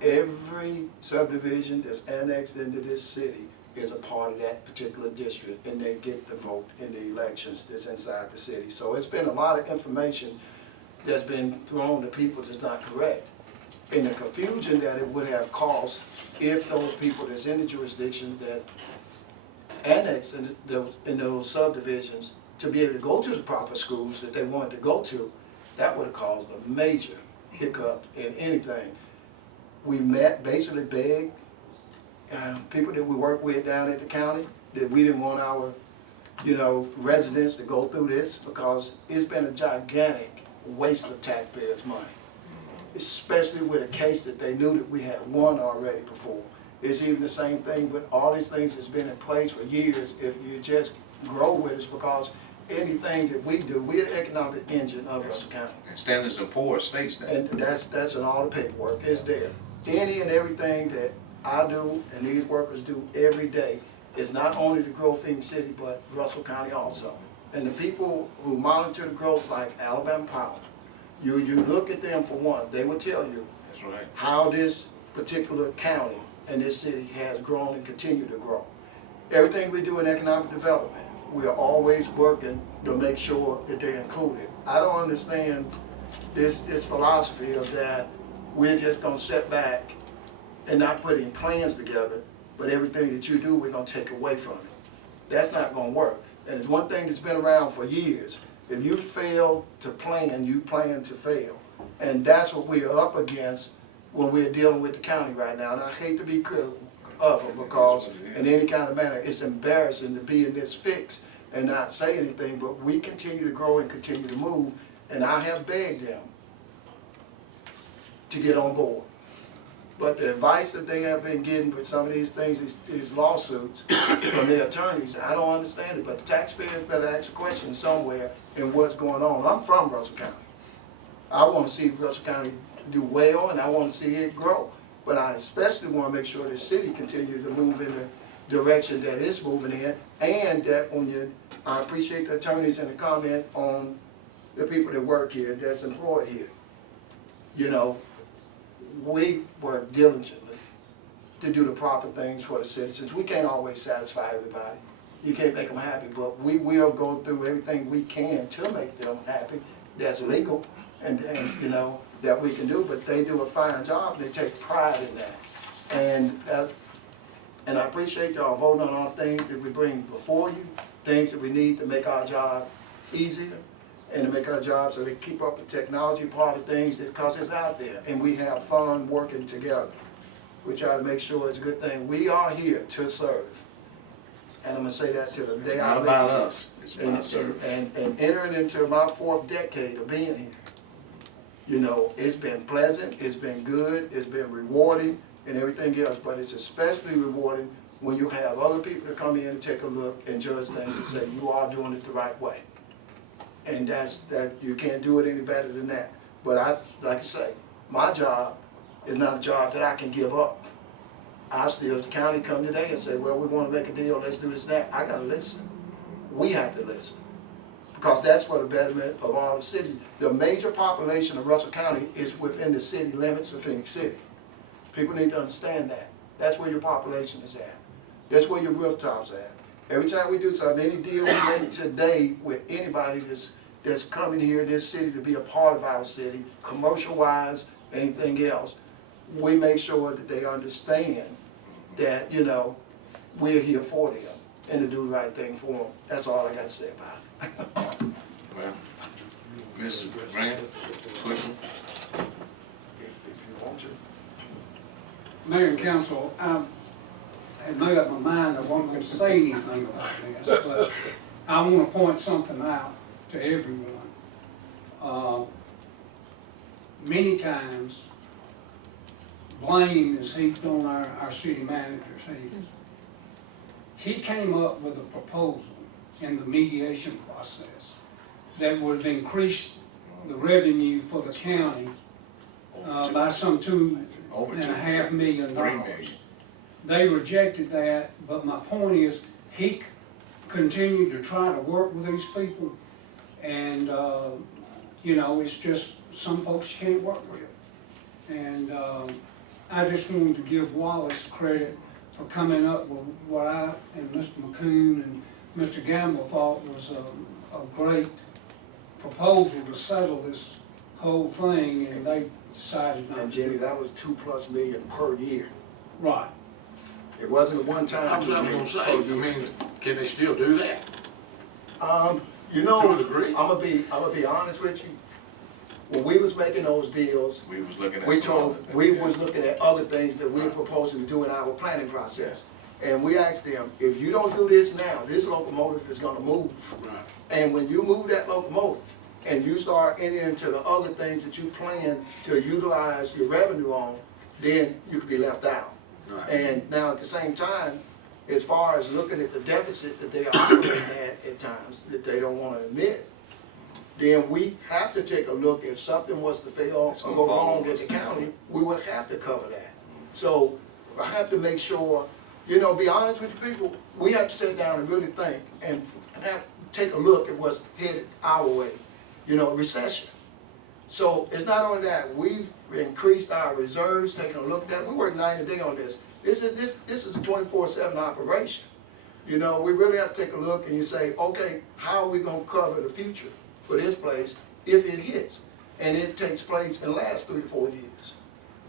every subdivision that's annexed into this city is a part of that particular district, and they get the vote in the elections that's inside the city. So it's been a lot of information that's been thrown to people that's not correct. And the confusion that it would have caused if those people that's in the jurisdiction that annex in those subdivisions to be able to go to the proper schools that they wanted to go to, that would have caused a major hiccup in anything. We met, basically begged people that we work with down at the county that we didn't want our, residents to go through this because it's been a gigantic waste of taxpayers' money. Especially with a case that they knew that we had won already before. It's even the same thing with all these things that's been in place for years. If you just grow with us, because anything that we do, we're the economic engine of Russell County. And Standards and Poor's states that. And that's in all the paperwork. It's there. Any and everything that I do and these workers do every day is not only to grow Phenix City, but Russell County also. And the people who monitor the growth, like Alabama Power, you look at them for one, they will tell you That's right. how this particular county and this city has grown and continue to grow. Everything we do in economic development, we are always working to make sure that they're included. I don't understand this philosophy of that we're just gonna sit back and not put any plans together, but everything that you do, we're gonna take away from it. That's not gonna work. And it's one thing that's been around for years. If you fail to plan, you plan to fail. And that's what we are up against when we're dealing with the county right now. And I hate to be critical of them because in any kind of manner, it's embarrassing to be in this fix and not say anything, but we continue to grow and continue to move. And I have begged them to get on board. But the advice that they have been getting with some of these things, these lawsuits from their attorneys, I don't understand it. But the taxpayers better ask a question somewhere in what's going on. I'm from Russell County. I want to see Russell County do well, and I want to see it grow. But I especially want to make sure the city continues to move in the direction that it's moving in, and that I appreciate the attorneys and the comment on the people that work here, that's employed here. We work diligently to do the proper things for the citizens. We can't always satisfy everybody. You can't make them happy, but we will go through everything we can to make them happy. That's legal, and that we can do, but they do a fine job. They take pride in that. And I appreciate y'all voting on all things that we bring before you, things that we need to make our job easier, and to make our job so they keep up with technology part of things, because it's out there, and we have fun working together. We try to make sure it's a good thing. We are here to serve, and I'm gonna say that to the day I leave. It's not about us, it's about service. And entering into my 4th decade of being here, it's been pleasant, it's been good, it's been rewarding, and everything else, but it's especially rewarding when you have other people to come in and take a look and judge things and say, you are doing it the right way. And that you can't do it any better than that. But like I say, my job is not a job that I can give up. If the county come today and say, well, we want to make a deal, let's do this and that, I gotta listen. We have to listen. because that's for the betterment of all the cities. The major population of Russell County is within the city limits of Phenix City. People need to understand that. That's where your population is at. That's where your rooftops at. Every time we do something, any deal we make today with anybody that's coming here in this city to be a part of our city, commercial-wise, anything else, we make sure that they understand that, you know, we're here for them and to do the right thing for them. That's all I got to say about it. Well, Mr. Grant, question? If you want to. Mayor and council, I had made up my mind I wasn't going to say anything about this, but I want to point something out to everyone. Many times, blame is heaped on our city manager's head. He came up with a proposal in the mediation process that would increase the revenue for the county by some $2.5 million. They rejected that, but my point is, he continued to try to work with these people, and you know, it's just some folks you can't work with. And I just wanted to give Wallace credit for coming up with what I and Mr. McCoon and Mr. Gamble thought was a great proposal to settle this whole thing, and they decided not And to. Jimmy, that was $2+ million per year. Right. It wasn't a one-time. I was gonna say, I mean, can they still do that? You know, To a degree. I'm gonna be honest with you. When we was making those deals, We was looking at we some other told, things, we yeah. was looking at other things that we were proposing to do in our planning process. And we asked them, if you don't do this now, this locomotive is gonna move. Right. And when you move that locomotive and you start entering into the other things that you plan to utilize your revenue on, then you could be left out. Right. And now at the same time, as far as looking at the deficit that they are operating at times, that they don't wanna admit, then we have to take a look, if something was to fail It's or gonna go follow wrong at us. the county, we would have to cover that. So I have to make sure, you know, be honest with the people, we have to sit down and really think and have, take a look at what's headed our way, you know, recession. So it's not only that, we've increased our reserves, taking a look at that, we work night and day on this. This is a 24/7 operation. You know, we really have to take a look and you say, okay, how are we gonna cover the future for this place if it hits? And it takes place in the last 3 to 4 years.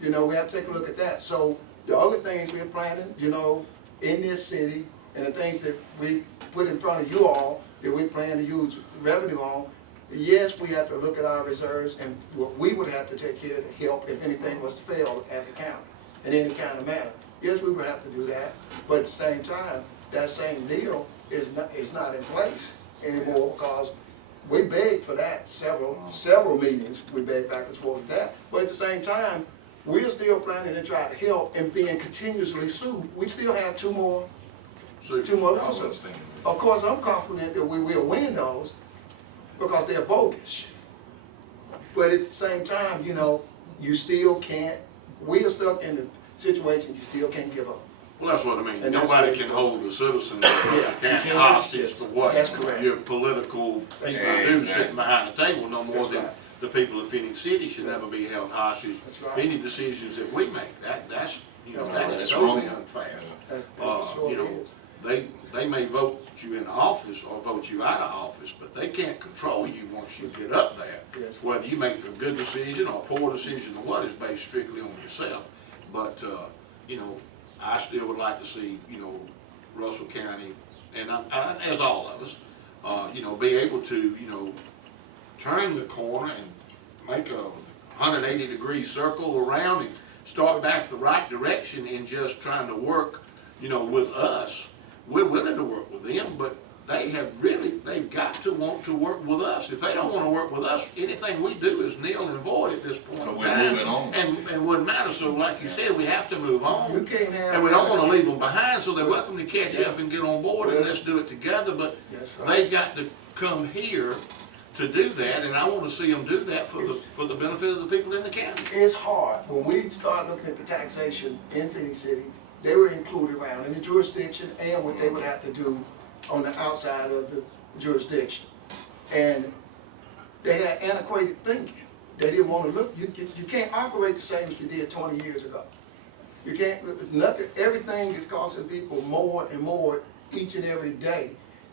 You know, we have to take a look at that. So the other things we're planning, you know, in this city, and the things that we put in front of you all, that we plan to use revenue on, yes, we have to look at our reserves and what we would have to take care to help if anything was to fail at the county in any kind of manner. Yes, we would have to do that, but at the same time, that same deal is not in place anymore because we begged for that several meetings. We begged back and forth with that, but at the same time, we're still planning to try to help and being continuously sued. We still have two more lawsuits. Of course, I'm confident that we will win those because they're bogus. But at the same time, you know, you still can't, we are stuck in the situation you still can't give up. Well, that's what I mean. And that's Nobody what can it hold the citizens of Yeah, the you county can't hostage resist. for what That's correct. your political That's people right. do Exactly. sitting behind the table no more That's than right. the people of Phoenix City should never be held hostage That's for right. any decisions that we make. That's you know, That's that right. is That's totally wrong. unfair. That's You know, is. they may vote you in office or vote you out of office, but they can't control you once you get up there. Yes. Whether you make a good decision or a poor decision or what is based strictly on yourself. But, you know, I still would like to see, you know, Russell County, and as all of us, you know, be able to, you know, turn the corner and make a 180-degree circle around and start back the right direction in just trying to work, you know, with us. We're willing to work with them, but they've got to want to work with us. If they don't want to work with us, anything we do is nil and void at this point But in we're time. moving on. And wouldn't matter, so like you said, we have to move on. You can't have. And we don't want to leave them behind, so they're welcome to catch up and get on board and Yeah. let's do it together, but That's right. they've got to come here to do that, and I want to see them do that for the benefit of the people in the county. It's hard. When we start looking at the taxation in Phoenix City, they were included around in the jurisdiction and what they would have to do on the outside of the jurisdiction. And they had antiquated thinking. They didn't want to look, you can't operate the same as you did 20 years ago. You can't, nothing, everything is costing people more and more each and every day.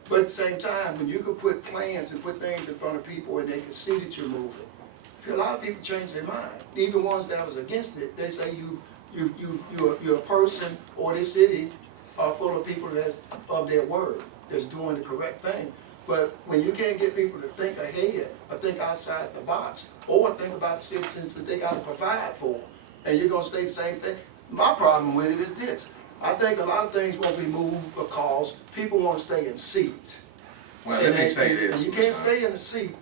But at the same time, when you could put plans and put things in front of people and they can see that you're moving, a lot of people change their mind. Even ones that was against it, they say you're a person or this city are full of people that's of their word, that's doing the correct thing. But when you can't get people to think ahead or think outside the box or think about the citizens that they got to provide for, and you're going to say the same thing, my problem with it is this. I think a lot of things won't be moved because people want to stay in seats. Well, let me say this. And you can't stay in a seat,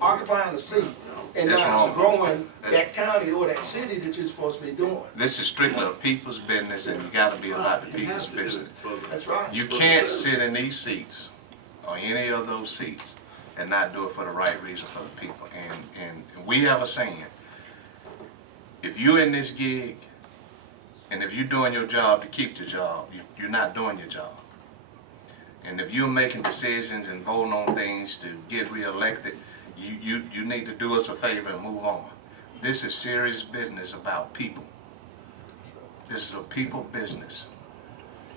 occupying a seat, and That's not wrong. growing that county or that city that you're supposed to be doing. This is strictly a people's business, and you gotta be about the people's business. That's right. You can't sit in these seats, or any of those seats, and not do it for the right reason for the people. And we have a saying, if you're in this gig, and if you're doing your job to keep the job, you're not doing your job. And if you're making decisions and voting on things to get reelected, you need to do us a favor and move on. This is serious business about people. This is a people business.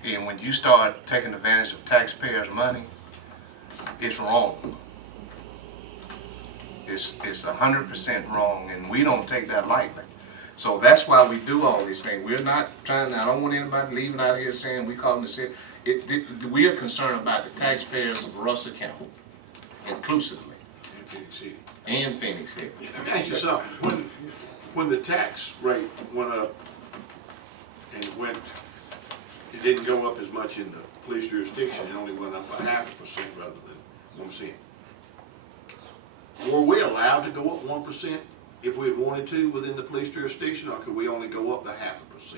And when you start taking advantage of taxpayers' money, it's wrong. It's 100% wrong, and we don't take that lightly. So that's why we do all these things. We're not trying, I don't want anybody leaving out of here saying we call them the city. We are concerned about the taxpayers of Russell County, inclusively, in Phenix City. and Phoenix City. Let me ask you something. When the tax rate went up and it didn't go up as much in the police jurisdiction, it only went up a 0.5% rather than 1%. Were we allowed to go up 1% if we had wanted to within the police jurisdiction, or could we only go up the 0.5%?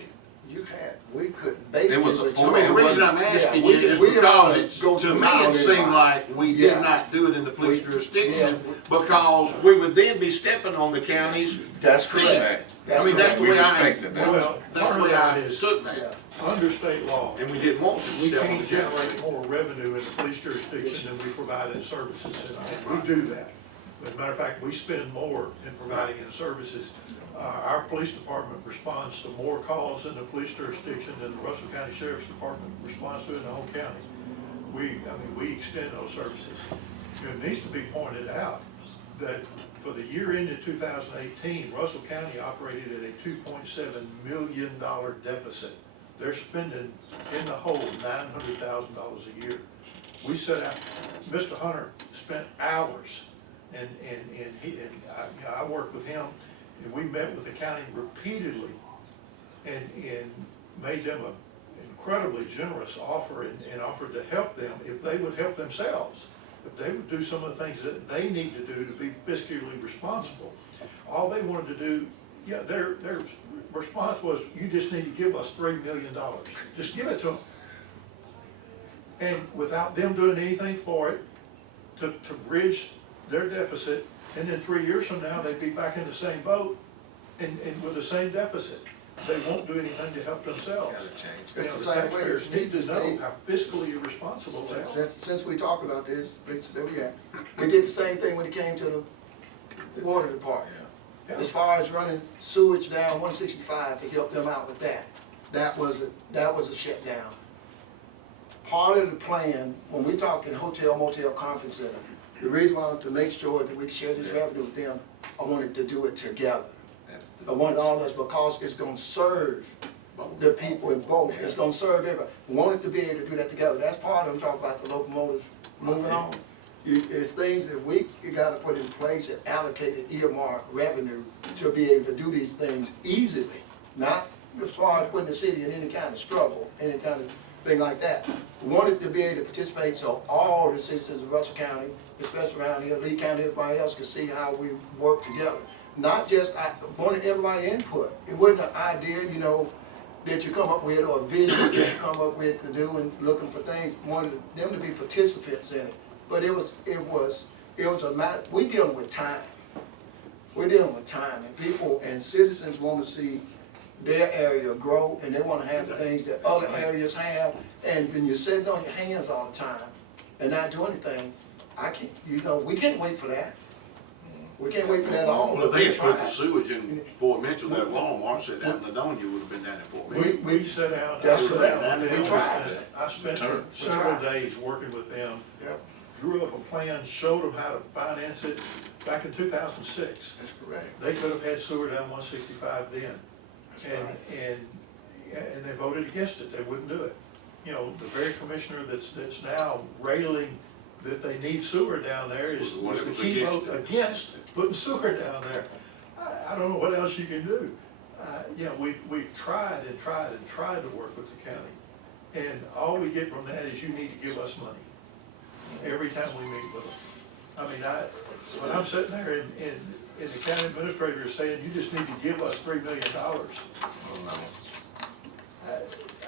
You can't, we couldn't, basically. There was a but formula. I mean, the reason I'm asking you is because it's, to me, it seemed like we did not do it in the police jurisdiction because we would then be stepping on the counties. That's correct. I mean, that's the way Well, that's part the of way that I is, took that. under state law, And we didn't want to we step on can't the generate counties. more revenue in the police jurisdiction than we provide in services, and we do that. As a matter of fact, we spend more in providing in services. Our police department responds to more calls in the police jurisdiction than the Russell County Sheriff's Department responds to in the whole county. We extend those services. It needs to be pointed out that for the year ended 2018, Russell County operated at a $2.7 million deficit. They're spending in the hole $900,000 a year. We set out, Mr. Hunter spent hours, and I worked with him, and we met with the county repeatedly and made them an incredibly generous offer and offered to help them if they would help themselves. If they would do some of the things that they need to do to be fiscally responsible. All they wanted to do, their response was, you just need to give us $3 million. Just give it to them. And without them doing anything for it, to bridge their deficit, and then 3 years from now, they'd be back in the same boat and with the same deficit. They won't do anything to help themselves. It's the The same way. taxpayers need to know how fiscally irresponsible they are. Since we talked about this, we did the same thing when it came to the water department. As far as running sewage down 165 to help them out with that, that was a shutdown. Part of the plan, when we talk in hotel, motel, conference center, the reason why I wanted to make sure that we could share this revenue with them, I wanted to do it together. I wanted all of us because it's gonna serve the people in both. It's gonna serve everybody. We wanted to be able to do that together. That's part of them talking about the locomotives moving on. It's things that you gotta put in place and allocated earmark revenue to be able to do these things easily. Not as far as putting the city in any kind of struggle, any kind of thing like that. We wanted to be able to participate so all the citizens of Russell County, especially around here, Lee County, everybody else could see how we work together. Not just, I wanted everybody input. It wasn't an idea, that you come up with or a vision that you come up with to do and looking for things. Wanted them to be participants in it. But it was a matter, we're dealing with time. We're dealing with time, and people and citizens want to see their area grow, and they want to have the things that other areas have. And when you're sitting on your hands all the time and not doing anything, I can't, you know, we can't wait for that. We can't wait for that at all. Well, if but they we had put the tried. sewage in Fort Mitchell that long, Mark said down in Ladonia would have been down in Fort Mitchell. We sat down. That's I sat correct. down with We them, tried. and I spent Turn. several days working with them. Yep. Drew up a plan, showed them how to finance it back in 2006. That's correct. They could have had sewer down 165 then. That's And, right. and they voted against it, they wouldn't do it. You know, the very commissioner that's now railing that they need sewer down there is, Was the one was that the was key against vote it. against putting sewer down there. I don't know what else you can do. You know, we've tried and tried and tried to work with the county. And all we get from that is you need to give us money every time we meet with them. I mean, when I'm sitting there and the county administrator is saying, you just need to give us $3 million.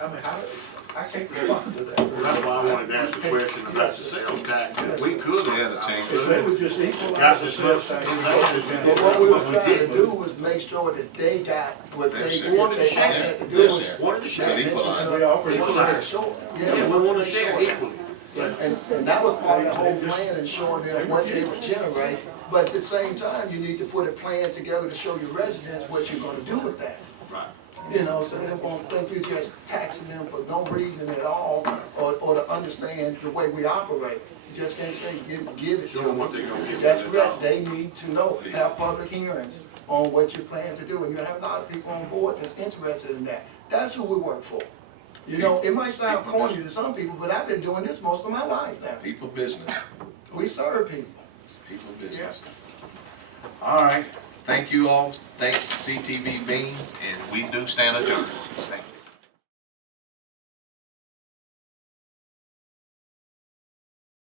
I mean, I can't respond to that. Well, that's why I wanted to ask the question about the sales tax, if we could Yeah, have. the team. If they would just equalize Got the this sales much tax. in But what we was trying to do was make sure that they got what Their they share. wanted, they Share. had to do Their was. share. Wanted to share. Mention Equalize. to- We offer we wanted to equalize. show- Yeah, we wanted want to share show that. equally. And that was part of the whole plan and showing them what they would generate. But at the same time, you need to put a plan together to show your residents what you're gonna do with that. Right. You know, so they won't think you're just taxing them for no reason at all, or to understand the way we operate. You just can't say, give it to Show them what them. they're gonna give. That's them. correct, they need to know, have public hearings on what you plan to do, and you have a lot of people on board that's interested in that. That's who we work for. You know, it might sound corny to some people, but I've been doing this most of my life now. People business, We serve people. people business. All right, thank you all, thanks CTV Bean, and we do stand adjourned. Thank you.